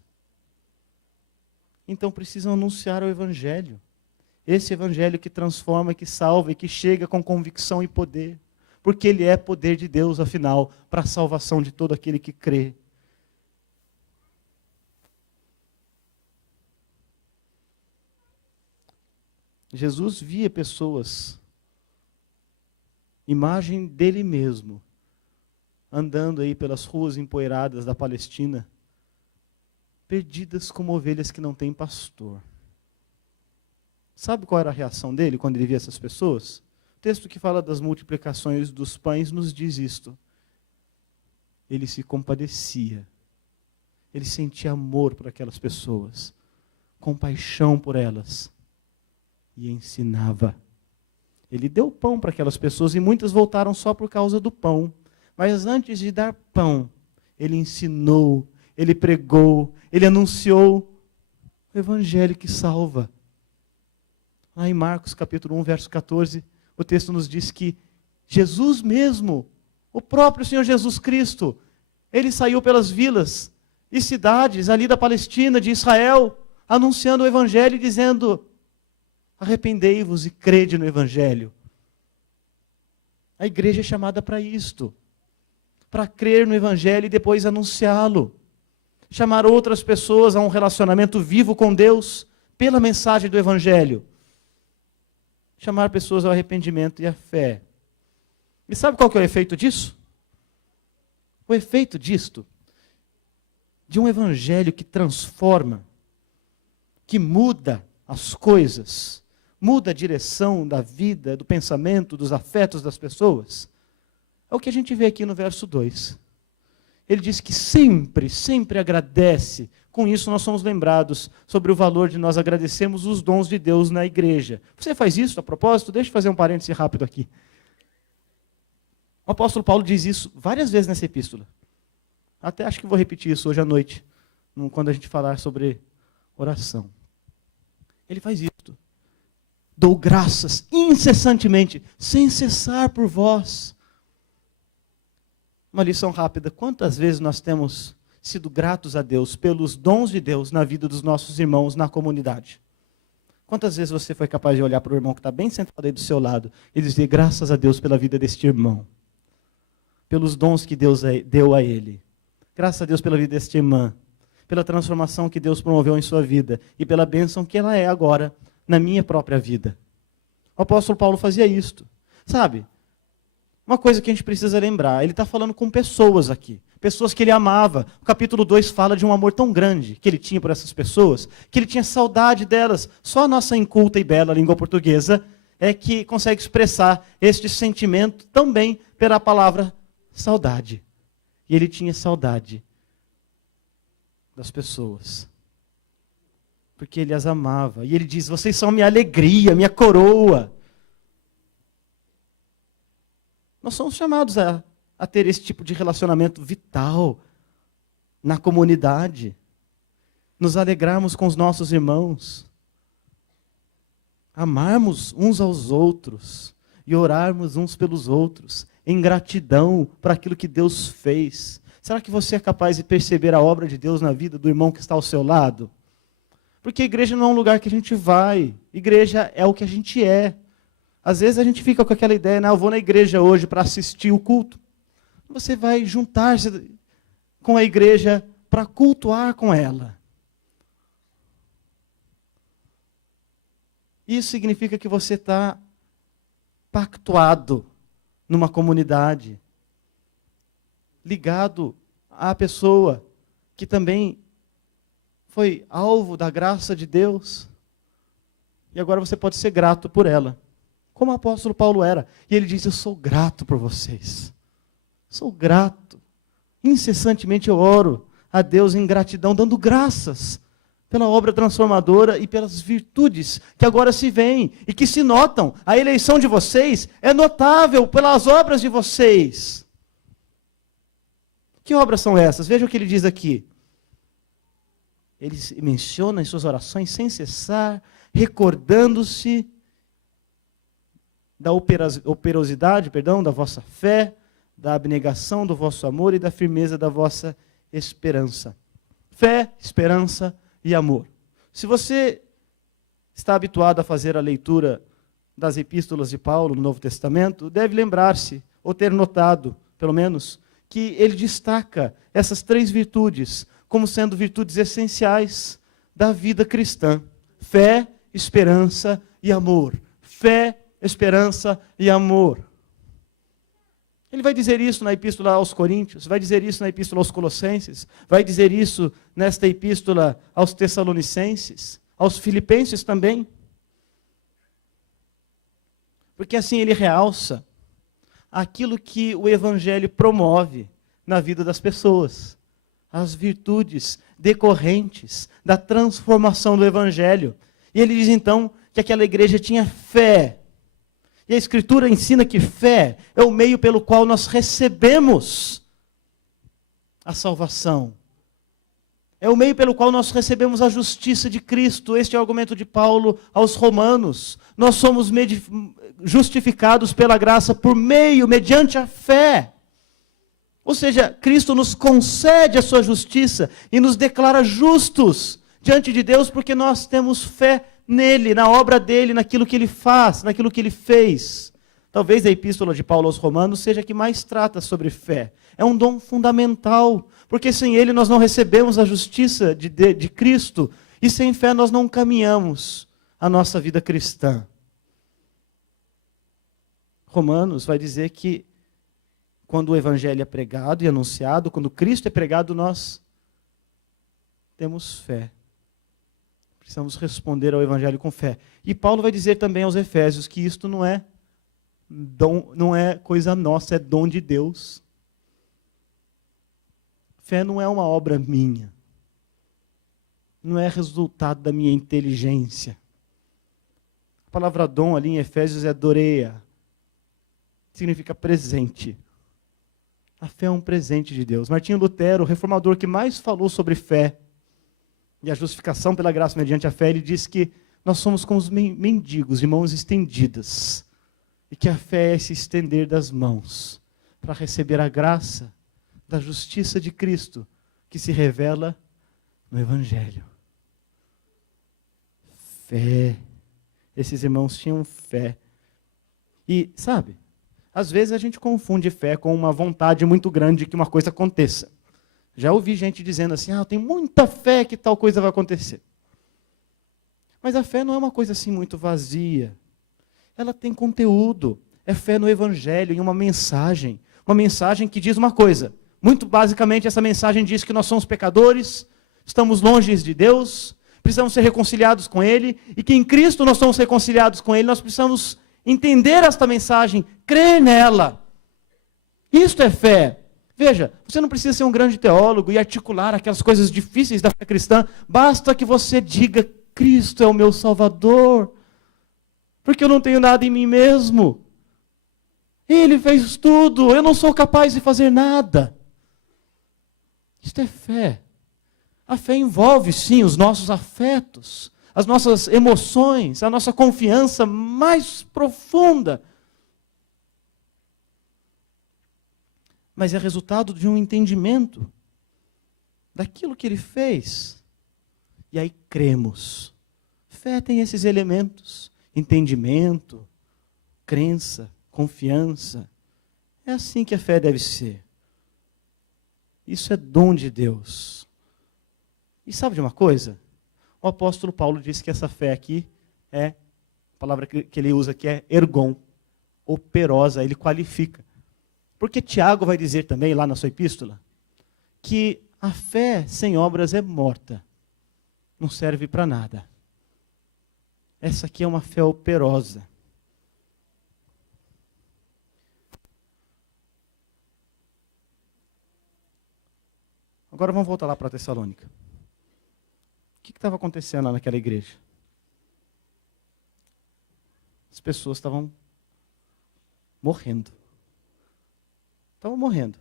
então precisam anunciar o Evangelho. Esse evangelho que transforma, que salva e que chega com convicção e poder. Porque ele é poder de Deus, afinal, para a salvação de todo aquele que crê. Jesus via pessoas, imagem dele mesmo, andando aí pelas ruas empoeiradas da Palestina, perdidas como ovelhas que não têm pastor. Sabe qual era a reação dele quando ele via essas pessoas? O texto que fala das multiplicações dos pães nos diz isto. Ele se compadecia. Ele sentia amor por aquelas pessoas, compaixão por elas, e ensinava. Ele deu pão para aquelas pessoas e muitas voltaram só por causa do pão. Mas antes de dar pão, ele ensinou, ele pregou, ele anunciou o evangelho que salva. Lá em Marcos capítulo 1, verso 14, o texto nos diz que Jesus mesmo, o próprio Senhor Jesus Cristo, ele saiu pelas vilas e cidades ali da Palestina, de Israel, anunciando o evangelho e dizendo: arrependei-vos e crede no evangelho. A igreja é chamada para isto, para crer no evangelho e depois anunciá-lo. Chamar outras pessoas a um relacionamento vivo com Deus pela mensagem do evangelho. Chamar pessoas ao arrependimento e à fé. E sabe qual que é o efeito disso? O efeito disto, de um evangelho que transforma, que muda as coisas, muda a direção da vida, do pensamento, dos afetos das pessoas, é o que a gente vê aqui no verso 2. Ele diz que sempre, sempre agradece. Com isso nós somos lembrados sobre o valor de nós agradecermos os dons de Deus na igreja. Você faz isso a propósito? Deixa eu fazer um parêntese rápido aqui. O apóstolo Paulo diz isso várias vezes nessa epístola. Até acho que vou repetir isso hoje à noite, quando a gente falar sobre oração. Ele faz isso. Dou graças incessantemente, sem cessar por vós. Uma lição rápida. Quantas vezes nós temos sido gratos a Deus pelos dons de Deus na vida dos nossos irmãos na comunidade? Quantas vezes você foi capaz de olhar para o irmão que está bem sentado aí do seu lado e dizer graças a Deus pela vida deste irmão? Pelos dons que Deus deu a ele. Graças a Deus pela vida desta irmã. Pela transformação que Deus promoveu em sua vida e pela bênção que ela é agora na minha própria vida. O apóstolo Paulo fazia isto. Sabe, uma coisa que a gente precisa lembrar, ele está falando com pessoas aqui, pessoas que ele amava. O capítulo 2 fala de um amor tão grande que ele tinha por essas pessoas, que ele tinha saudade delas. Só a nossa inculta e bela língua portuguesa é que consegue expressar este sentimento também pela palavra saudade. E ele tinha saudade das pessoas, porque ele as amava. E ele diz: vocês são minha alegria, minha coroa. Nós somos chamados a ter esse tipo de relacionamento vital na comunidade. Nos alegrarmos com os nossos irmãos. Amarmos uns aos outros. E orarmos uns pelos outros. Em gratidão para aquilo que Deus fez. Será que você é capaz de perceber a obra de Deus na vida do irmão que está ao seu lado? Porque a igreja não é um lugar que a gente vai. Igreja é o que a gente é. Às vezes a gente fica com aquela ideia, eu vou na igreja hoje para assistir o culto. Você vai juntar-se com a igreja para cultuar com ela. Isso significa que você está pactuado numa comunidade, ligado à pessoa que também foi alvo da graça de Deus. E agora você pode ser grato por ela. Como o apóstolo Paulo era. E ele diz: eu sou grato por vocês. Sou grato. Incessantemente eu oro a Deus em gratidão, dando graças pela obra transformadora e pelas virtudes que agora se veem e que se notam. A eleição de vocês é notável pelas obras de vocês. Que obras são essas? Veja o que ele diz aqui. Ele menciona em suas orações sem cessar, recordando-se da operosidade, da vossa fé, da abnegação do vosso amor e da firmeza da vossa esperança. Fé, esperança e amor. Se você está habituado a fazer a leitura das epístolas de Paulo no Novo Testamento, deve lembrar-se, ou ter notado, pelo menos, que ele destaca essas 3 virtudes como sendo virtudes essenciais da vida cristã: fé, esperança e amor. Fé, esperança e amor. Ele vai dizer isso na epístola aos Coríntios, vai dizer isso na epístola aos Colossenses, vai dizer isso nesta epístola aos Tessalonicenses, aos Filipenses também. Porque assim ele realça aquilo que o Evangelho promove na vida das pessoas. As virtudes decorrentes da transformação do Evangelho. E ele diz então que aquela igreja tinha fé. E a Escritura ensina que fé é o meio pelo qual nós recebemos a salvação. É o meio pelo qual nós recebemos a justiça de Cristo. Este é o argumento de Paulo aos Romanos. Nós somos justificados pela graça mediante a fé. Ou seja, Cristo nos concede a sua justiça e nos declara justos diante de Deus porque nós temos fé nele, na obra dele, naquilo que ele faz, naquilo que ele fez. Talvez a epístola de Paulo aos Romanos seja a que mais trata sobre fé. É um dom fundamental, porque sem ele nós não recebemos a justiça de Cristo, e sem fé nós não caminhamos a nossa vida cristã. Romanos vai dizer que quando o Evangelho é pregado e anunciado, quando Cristo é pregado, nós temos fé. Precisamos responder ao Evangelho com fé. E Paulo vai dizer também aos Efésios que isto não é dom, não é coisa nossa, é dom de Deus. Fé não é uma obra minha. Não é resultado da minha inteligência. A palavra dom ali em Efésios é doreia. Significa presente. A fé é um presente de Deus. Martinho Lutero, o reformador que mais falou sobre fé e a justificação pela graça mediante a fé, ele diz que nós somos como os mendigos de mãos estendidas. E que a fé é se estender das mãos para receber a graça da justiça de Cristo que se revela no Evangelho. Fé. Esses irmãos tinham fé. E, sabe, às vezes a gente confunde fé com uma vontade muito grande de que uma coisa aconteça. Já ouvi gente dizendo assim, eu tenho muita fé que tal coisa vai acontecer. Mas a fé não é uma coisa assim muito vazia. Ela tem conteúdo. É fé no Evangelho, em uma mensagem. Uma mensagem que diz uma coisa. Muito basicamente, essa mensagem diz que nós somos pecadores, estamos longe de Deus, precisamos ser reconciliados com Ele, e que em Cristo nós somos reconciliados com Ele, nós precisamos entender esta mensagem, crer nela. Isto é fé. Veja, você não precisa ser um grande teólogo e articular aquelas coisas difíceis da fé cristã, basta que você diga, Cristo é o meu Salvador, porque eu não tenho nada em mim mesmo. Ele fez tudo, eu não sou capaz de fazer nada. Isto é fé. A fé envolve, sim, os nossos afetos, as nossas emoções, a nossa confiança mais profunda. Mas é resultado de um entendimento daquilo que ele fez. E aí cremos. Fé tem esses elementos: entendimento, crença, confiança. É assim que a fé deve ser. Isso é dom de Deus. E sabe de uma coisa? O apóstolo Paulo disse que essa fé aqui é, a palavra que ele usa aqui é ergon, operosa, ele qualifica. Porque Tiago vai dizer também, lá na sua epístola, que a fé sem obras é morta, não serve para nada. Essa aqui é uma fé operosa. Agora vamos voltar lá para Tessalônica. O que estava acontecendo lá naquela igreja? As pessoas estavam morrendo. Estavam morrendo.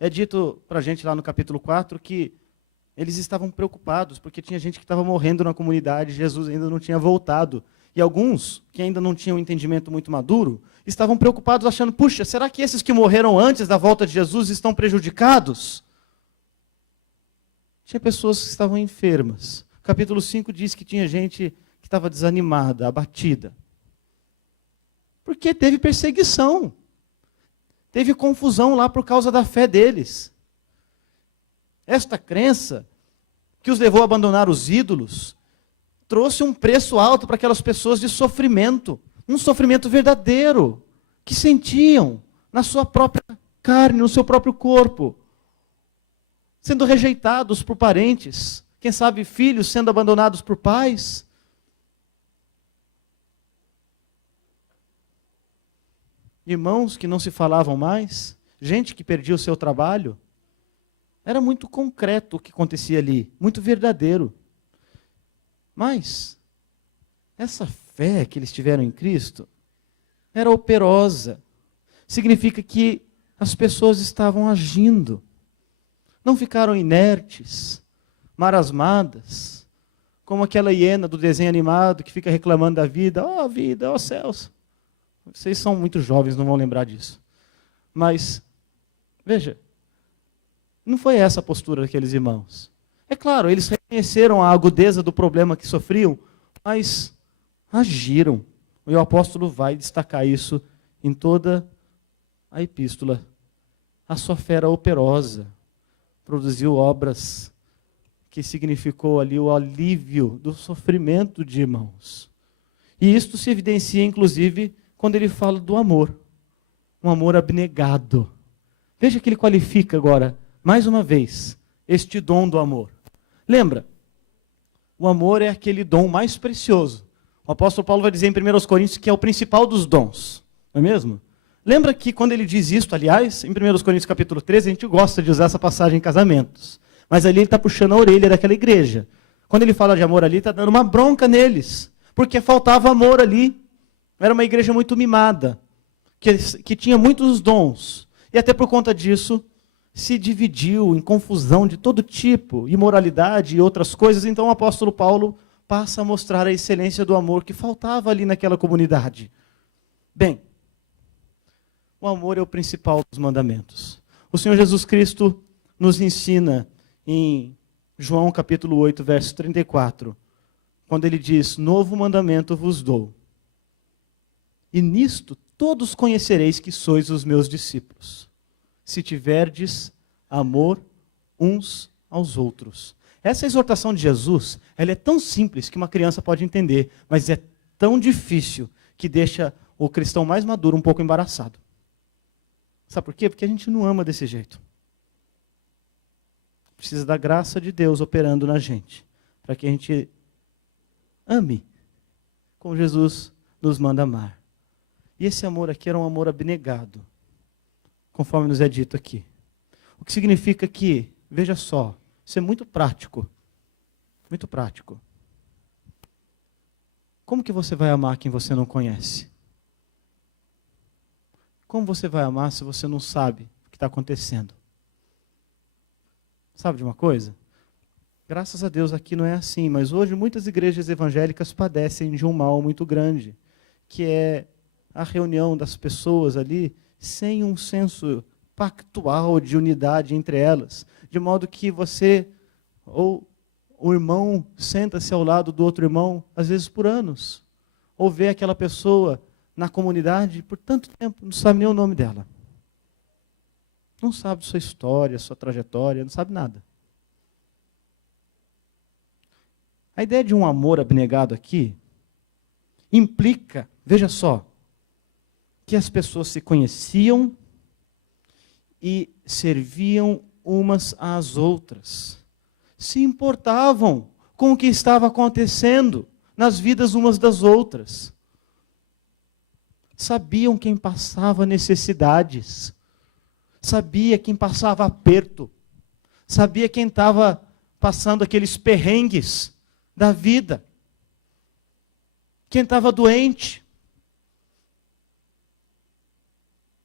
É dito para a gente lá no capítulo 4 que eles estavam preocupados, porque tinha gente que estava morrendo na comunidade, Jesus ainda não tinha voltado. E alguns, que ainda não tinham um entendimento muito maduro, estavam preocupados achando, puxa, será que esses que morreram antes da volta de Jesus estão prejudicados? Tinha pessoas que estavam enfermas. O capítulo 5 diz que tinha gente que estava desanimada, abatida? Porque teve perseguição. Teve confusão lá por causa da fé deles. Esta crença que os levou a abandonar os ídolos trouxe um preço alto para aquelas pessoas de sofrimento. Um sofrimento verdadeiro, que sentiam na sua própria carne, no seu próprio corpo. Sendo rejeitados por parentes, quem sabe filhos sendo abandonados por pais. Irmãos que não se falavam mais, gente que perdia o seu trabalho. Era muito concreto o que acontecia ali, muito verdadeiro. Mas essa fé que eles tiveram em Cristo era operosa. Significa que as pessoas estavam agindo. Não ficaram inertes, marasmadas, como aquela hiena do desenho animado que fica reclamando da vida. Oh, vida, oh céus. Vocês são muito jovens, não vão lembrar disso. Mas, veja, não foi essa a postura daqueles irmãos. É claro, eles reconheceram a agudeza do problema que sofriam, mas agiram. E o apóstolo vai destacar isso em toda a epístola. A sua fé era operosa, produziu obras que significou ali o alívio do sofrimento de irmãos. E isto se evidencia, inclusive, quando ele fala do amor. Um amor abnegado. Veja que ele qualifica agora, mais uma vez, este dom do amor. Lembra? O amor é aquele dom mais precioso. O apóstolo Paulo vai dizer em 1 Coríntios que é o principal dos dons. Não é mesmo? Lembra que quando ele diz isto, aliás, em 1 Coríntios capítulo 13, a gente gosta de usar essa passagem em casamentos. Mas ali ele está puxando a orelha daquela igreja. Quando ele fala de amor ali, está dando uma bronca neles. Porque faltava amor ali. Era uma igreja muito mimada, que tinha muitos dons. E até por conta disso, se dividiu em confusão de todo tipo, imoralidade e outras coisas. Então o apóstolo Paulo passa a mostrar a excelência do amor que faltava ali naquela comunidade. Bem, o amor é o principal dos mandamentos. O Senhor Jesus Cristo nos ensina em João capítulo 8, verso 34, quando ele diz: novo mandamento vos dou. E nisto todos conhecereis que sois os meus discípulos, se tiverdes amor uns aos outros. Essa exortação de Jesus, ela é tão simples que uma criança pode entender, mas é tão difícil que deixa o cristão mais maduro um pouco embaraçado. Sabe por quê? Porque a gente não ama desse jeito. Precisa da graça de Deus operando na gente, para que a gente ame como Jesus nos manda amar. E esse amor aqui era um amor abnegado, conforme nos é dito aqui. O que significa que, veja só, isso é muito prático. Muito prático. Como que você vai amar quem você não conhece? Como você vai amar se você não sabe o que está acontecendo? Sabe de uma coisa? Graças a Deus aqui não é assim, mas hoje muitas igrejas evangélicas padecem de um mal muito grande, que é a reunião das pessoas ali sem um senso pactual de unidade entre elas, de modo que você ou o irmão senta-se ao lado do outro irmão, às vezes por anos, ou vê aquela pessoa na comunidade por tanto tempo, não sabe nem o nome dela. Não sabe sua história, sua trajetória, não sabe nada. A ideia de um amor abnegado aqui implica, veja só, que as pessoas se conheciam e serviam umas às outras. Se importavam com o que estava acontecendo nas vidas umas das outras. Sabiam quem passava necessidades. Sabia quem passava aperto. Sabia quem estava passando aqueles perrengues da vida. Quem estava doente.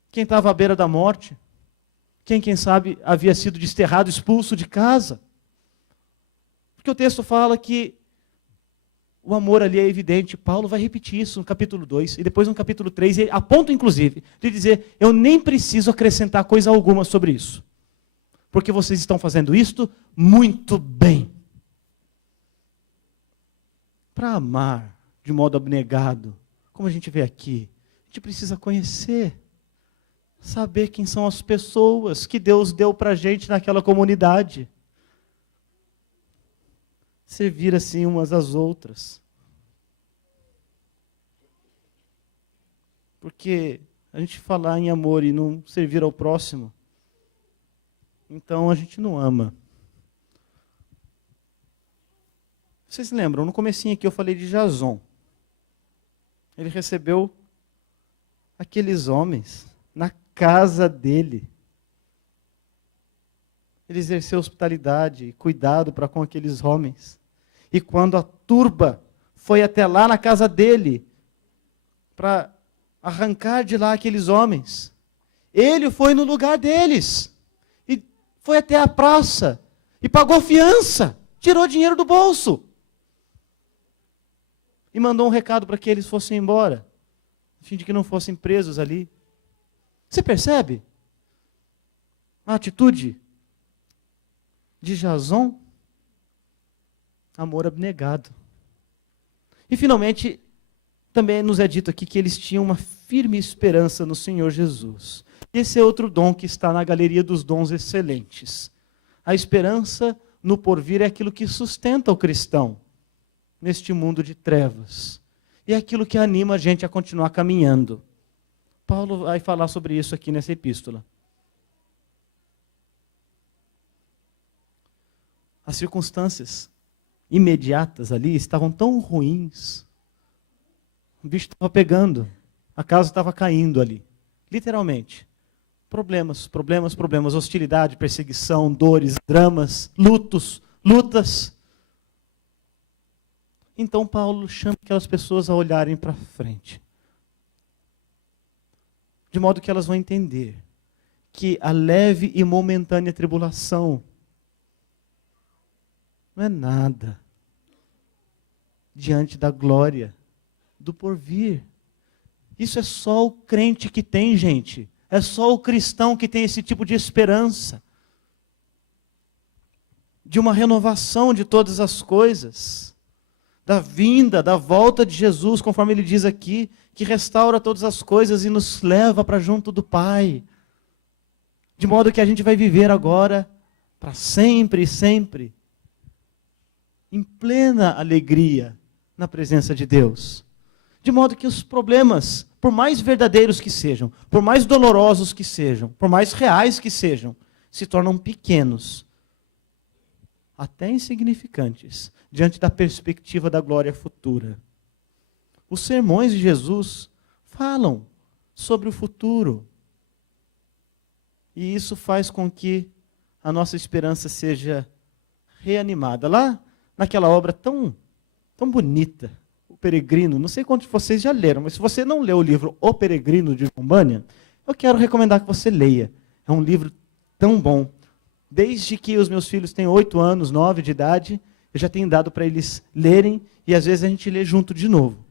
Quem estava à beira da morte. Quem sabe, havia sido desterrado, expulso de casa. Porque o texto fala que o amor ali é evidente. Paulo vai repetir isso no capítulo 2 e depois no capítulo 3, a ponto, inclusive, de dizer: eu nem preciso acrescentar coisa alguma sobre isso. Porque vocês estão fazendo isto muito bem. para amar de modo abnegado, como a gente vê aqui, a gente precisa conhecer, saber quem são as pessoas que Deus deu para a gente naquela comunidade. Servir assim umas às outras. Porque a gente falar em amor e não servir ao próximo, então a gente não ama. Vocês lembram, no comecinho aqui eu falei de Jason. Ele recebeu aqueles homens na casa dele. Ele exerceu hospitalidade e cuidado para com aqueles homens. E quando a turba foi até lá na casa dele para arrancar de lá aqueles homens, ele foi no lugar deles e foi até a praça e pagou fiança, tirou dinheiro do bolso e mandou um recado para que eles fossem embora, a fim de que não fossem presos ali. Você percebe a atitude de Jason? Amor abnegado. E finalmente, também nos é dito aqui que eles tinham uma firme esperança no Senhor Jesus. Esse é outro dom que está na galeria dos dons excelentes. A esperança no porvir é aquilo que sustenta o cristão neste mundo de trevas. E é aquilo que anima a gente a continuar caminhando. Paulo vai falar sobre isso aqui nessa epístola. As circunstâncias imediatas ali estavam tão ruins. O bicho estava pegando, a casa estava caindo ali, literalmente. Problemas, problemas, problemas, hostilidade, perseguição, dores, dramas, lutas. Então Paulo chama aquelas pessoas a olharem para frente. De modo que elas vão entender que a leve e momentânea tribulação não é nada diante da glória do porvir. Isso é só o crente que tem, gente. É só o cristão que tem esse tipo de esperança. De uma renovação de todas as coisas. Da vinda, da volta de Jesus, conforme ele diz aqui, que restaura todas as coisas e nos leva para junto do Pai. De modo que a gente vai viver agora para sempre e sempre em plena alegria na presença de Deus. De modo que os problemas, por mais verdadeiros que sejam, por mais dolorosos que sejam, por mais reais que sejam, se tornam pequenos, até insignificantes, diante da perspectiva da glória futura. Os sermões de Jesus falam sobre o futuro. E isso faz com que a nossa esperança seja reanimada. Lá, naquela obra tão bonita, O Peregrino, não sei quantos de vocês já leram, mas se você não leu o livro O Peregrino, de João Bunyan, eu quero recomendar que você leia. É um livro tão bom. Desde que os meus filhos têm 8 anos, 9 de idade, eu já tenho dado para eles lerem, e às vezes a gente lê junto de novo.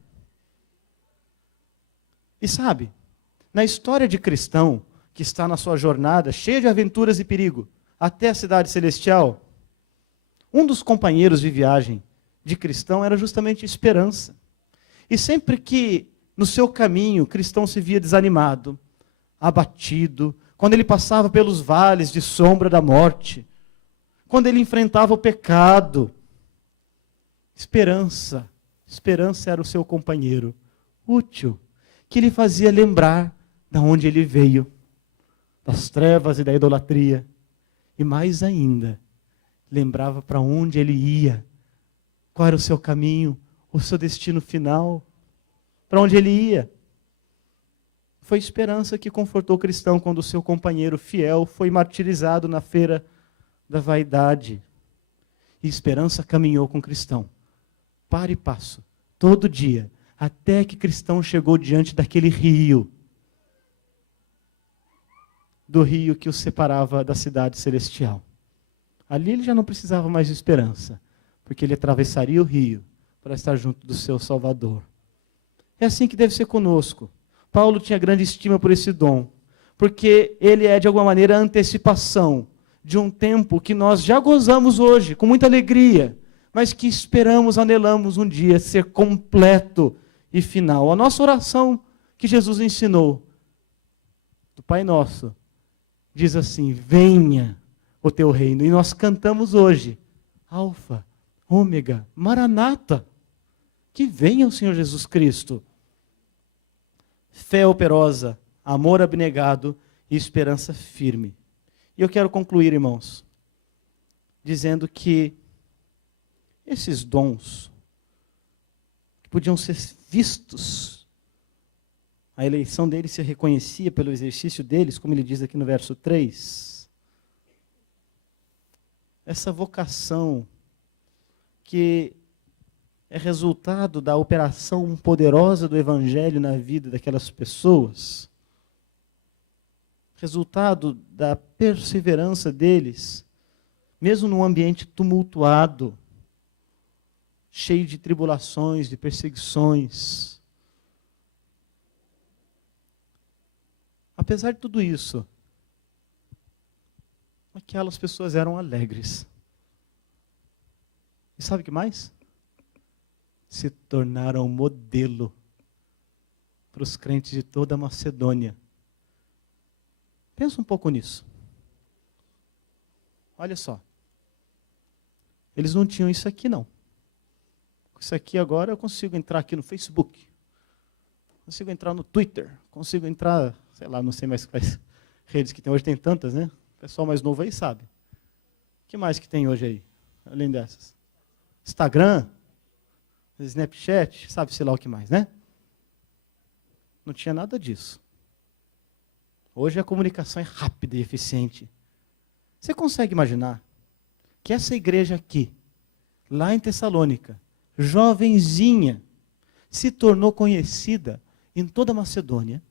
E sabe, na história de cristão, que está na sua jornada, cheia de aventuras e perigo, até a cidade celestial, um dos companheiros de viagem de cristão era justamente esperança. E sempre que no seu caminho o cristão se via desanimado, abatido, quando ele passava pelos vales de sombra da morte, quando ele enfrentava o pecado, esperança era o seu companheiro útil, que lhe fazia lembrar de onde ele veio, das trevas e da idolatria, e mais ainda, lembrava para onde ele ia, qual era o seu caminho, o seu destino final, para onde ele ia. Foi esperança que confortou o cristão quando o seu companheiro fiel foi martirizado na feira da vaidade. E esperança caminhou com o cristão, para e passo, todo dia, até que cristão chegou diante daquele rio, do rio que o separava da cidade celestial. Ali ele já não precisava mais de esperança, porque ele atravessaria o rio para estar junto do seu Salvador. É assim que deve ser conosco. Paulo tinha grande estima por esse dom, porque ele é, de alguma maneira, a antecipação de um tempo que nós já gozamos hoje, com muita alegria, mas que esperamos, anelamos um dia ser completo e final. A nossa oração que Jesus ensinou, do Pai Nosso, diz assim: venha o teu reino. E nós cantamos hoje, Alfa, Ômega, Maranata, que venha o Senhor Jesus Cristo. Fé operosa, amor abnegado e esperança firme. E eu quero concluir, irmãos, dizendo que esses dons, que podiam ser vistos, a eleição deles se reconhecia pelo exercício deles, como ele diz aqui no verso 3. Essa vocação que é resultado da operação poderosa do Evangelho na vida daquelas pessoas, resultado da perseverança deles, mesmo num ambiente tumultuado, cheio de tribulações, de perseguições. Apesar de tudo isso, aquelas pessoas eram alegres. E sabe o que mais? Se tornaram modelo para os crentes de toda a Macedônia. Pensa um pouco nisso. Olha só. Eles não tinham isso aqui, não. Isso aqui agora eu consigo entrar aqui no Facebook. Consigo entrar no Twitter. Consigo entrar, sei lá, não sei mais quais redes que tem hoje. Tem tantas, né? O pessoal mais novo aí sabe. O que mais que tem hoje aí, além dessas? Instagram, Snapchat, sabe-se lá o que mais, né? Não tinha nada disso. Hoje a comunicação é rápida e eficiente. Você consegue imaginar que essa igreja aqui, lá em Tessalônica, jovenzinha, se tornou conhecida em toda a Macedônia,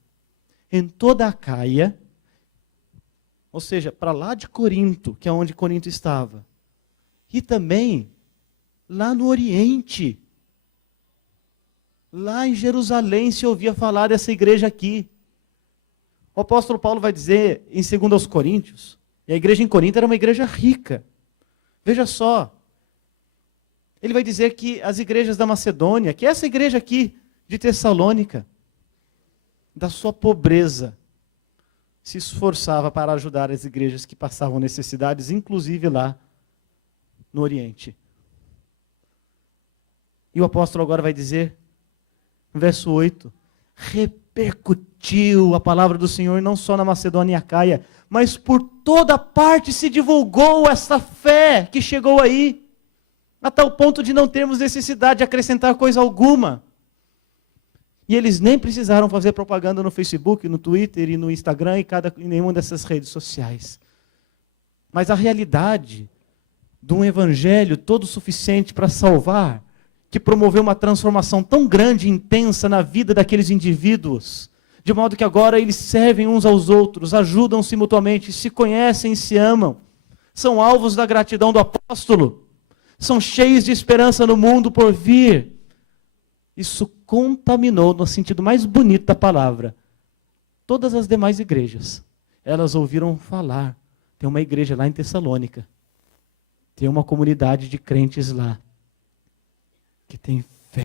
em toda a Acaia, ou seja, para lá de Corinto, que é onde Corinto estava, e também lá no Oriente, lá em Jerusalém se ouvia falar dessa igreja aqui. O apóstolo Paulo vai dizer em 2 aos Coríntios, e a igreja em Corinto era uma igreja rica. Veja só, ele vai dizer que as igrejas da Macedônia, que essa igreja aqui de Tessalônica, da sua pobreza, se esforçava para ajudar as igrejas que passavam necessidades, inclusive lá no Oriente. E o apóstolo agora vai dizer, no verso 8, repercutiu a palavra do Senhor não só na Macedônia e Acaia, mas por toda parte se divulgou essa fé que chegou aí, a tal ponto de não termos necessidade de acrescentar coisa alguma. E eles nem precisaram fazer propaganda no Facebook, no Twitter e no Instagram e nenhuma dessas redes sociais. Mas a realidade de um evangelho todo suficiente para salvar, que promoveu uma transformação tão grande e intensa na vida daqueles indivíduos, de modo que agora eles servem uns aos outros, ajudam-se mutuamente, se conhecem e se amam, são alvos da gratidão do apóstolo, são cheios de esperança no mundo por vir. Isso contaminou, no sentido mais bonito da palavra, todas as demais igrejas. Elas ouviram falar, tem uma igreja lá em Tessalônica, tem uma comunidade de crentes lá, que tem fé,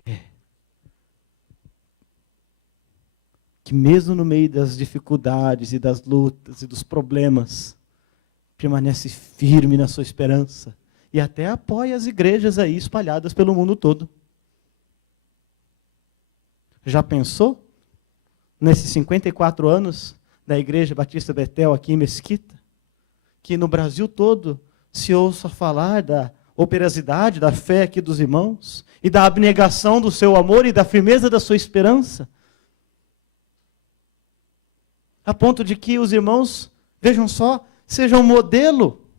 que mesmo no meio das dificuldades e das lutas e dos problemas, permanece firme na sua esperança e até apoia as igrejas aí espalhadas pelo mundo todo. Já pensou? Nesses 54 anos da Igreja Batista Betel aqui em Mesquita, que no Brasil todo se ouça falar da operosidade, da fé aqui dos irmãos, e da abnegação do seu amor e da firmeza da sua esperança, a ponto de que os irmãos, vejam só, sejam modelo,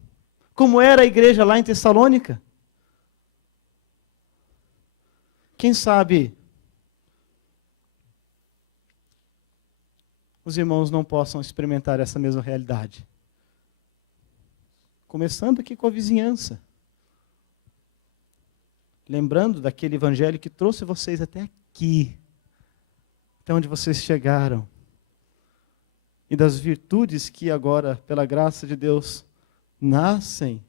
como era a igreja lá em Tessalônica. Quem sabe os irmãos não possam experimentar essa mesma realidade. Começando aqui com a vizinhança. Lembrando daquele evangelho que trouxe vocês até aqui, até onde vocês chegaram. E das virtudes que agora, pela graça de Deus, nascem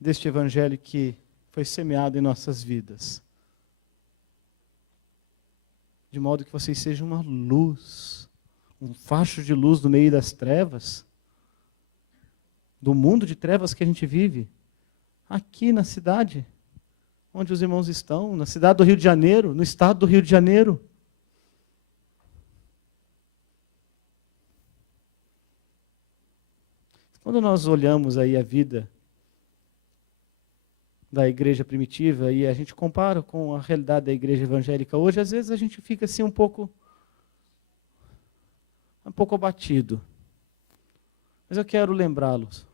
deste evangelho que foi semeado em nossas vidas. De modo que vocês sejam uma luz, um facho de luz no meio das trevas, do mundo de trevas que a gente vive, aqui na cidade onde os irmãos estão, na cidade do Rio de Janeiro, no estado do Rio de Janeiro. Quando nós olhamos aí a vida da igreja primitiva e a gente compara com a realidade da igreja evangélica hoje, às vezes a gente fica assim um pouco abatido. Mas eu quero lembrá-los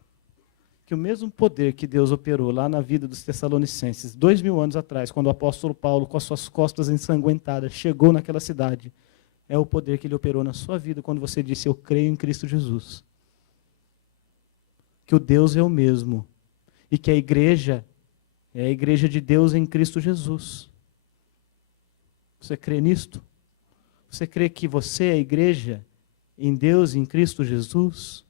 que o mesmo poder que Deus operou lá na vida dos Tessalonicenses, 2000 anos atrás, quando o apóstolo Paulo, com as suas costas ensanguentadas, chegou naquela cidade, é o poder que ele operou na sua vida quando você disse: eu creio em Cristo Jesus. Que o Deus é o mesmo e que a igreja é a igreja de Deus em Cristo Jesus. Você crê nisto? Você crê que você é a igreja em Deus, em Cristo Jesus?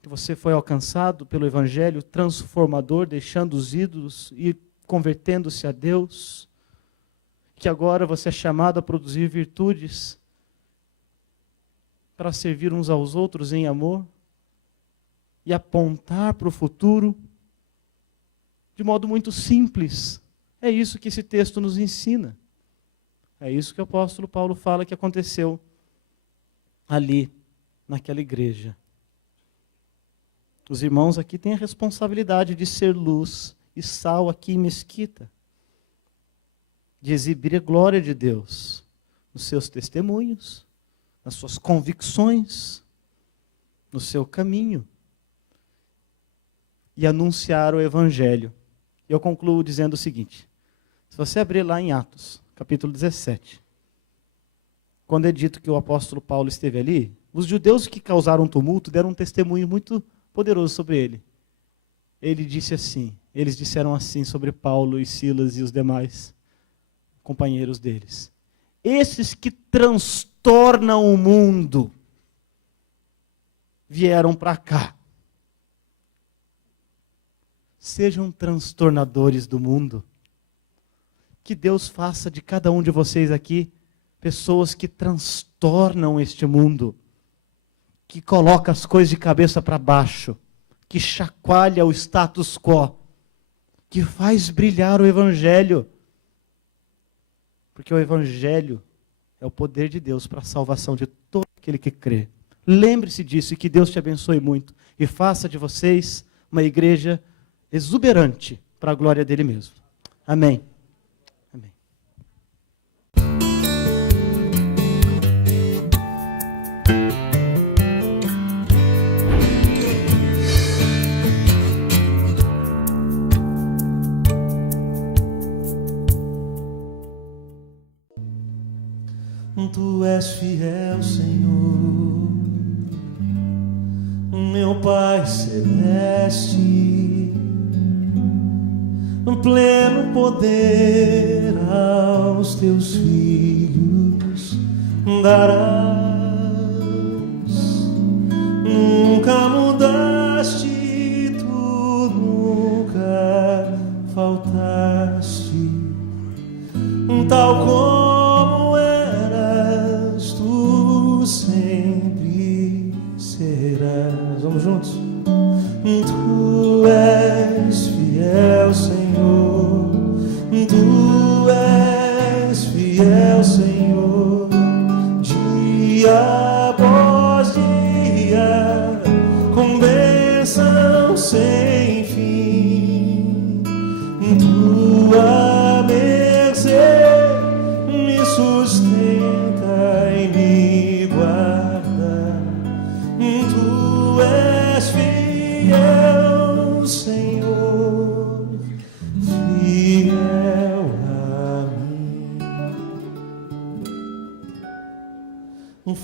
Que você foi alcançado pelo evangelho transformador, deixando os ídolos e convertendo-se a Deus? Que agora você é chamado a produzir virtudes para servir uns aos outros em amor e apontar para o futuro de modo muito simples. É isso que esse texto nos ensina. É isso que o apóstolo Paulo fala que aconteceu ali, naquela igreja. Os irmãos aqui têm a responsabilidade de ser luz e sal aqui em Mesquita, de exibir a glória de Deus nos seus testemunhos, nas suas convicções, no seu caminho, e anunciar o evangelho. E eu concluo dizendo o seguinte: se você abrir lá em Atos, capítulo 17, quando é dito que o apóstolo Paulo esteve ali, os judeus que causaram tumulto deram um testemunho muito poderoso sobre ele. Eles disseram assim sobre Paulo e Silas e os demais companheiros deles: esses que transtornam o mundo vieram para cá. Sejam transtornadores do mundo. Que Deus faça de cada um de vocês aqui pessoas que transtornam este mundo, que coloca as coisas de cabeça para baixo, que chacoalha o status quo, que faz brilhar o evangelho. Porque o evangelho é o poder de Deus para a salvação de todo aquele que crê. Lembre-se disso e que Deus te abençoe muito e faça de vocês uma igreja exuberante para a glória dele mesmo. Amém. Amém. Tu és fiel, Senhor, meu Pai celeste, pleno poder aos teus filhos darás. Nunca mudaste, tu nunca faltaste, tal como eras, tu sempre serás. Vamos juntos? Tu és fiel, Senhor, tu és fiel, Senhor, dia após dia, com bênção sem fim. Tua mercê me sustenta e me guarda. Tu és fiel, Senhor, fiel a mim.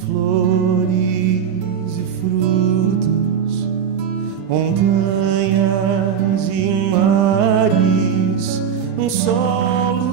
Flores e frutos, montanhas e mares, sol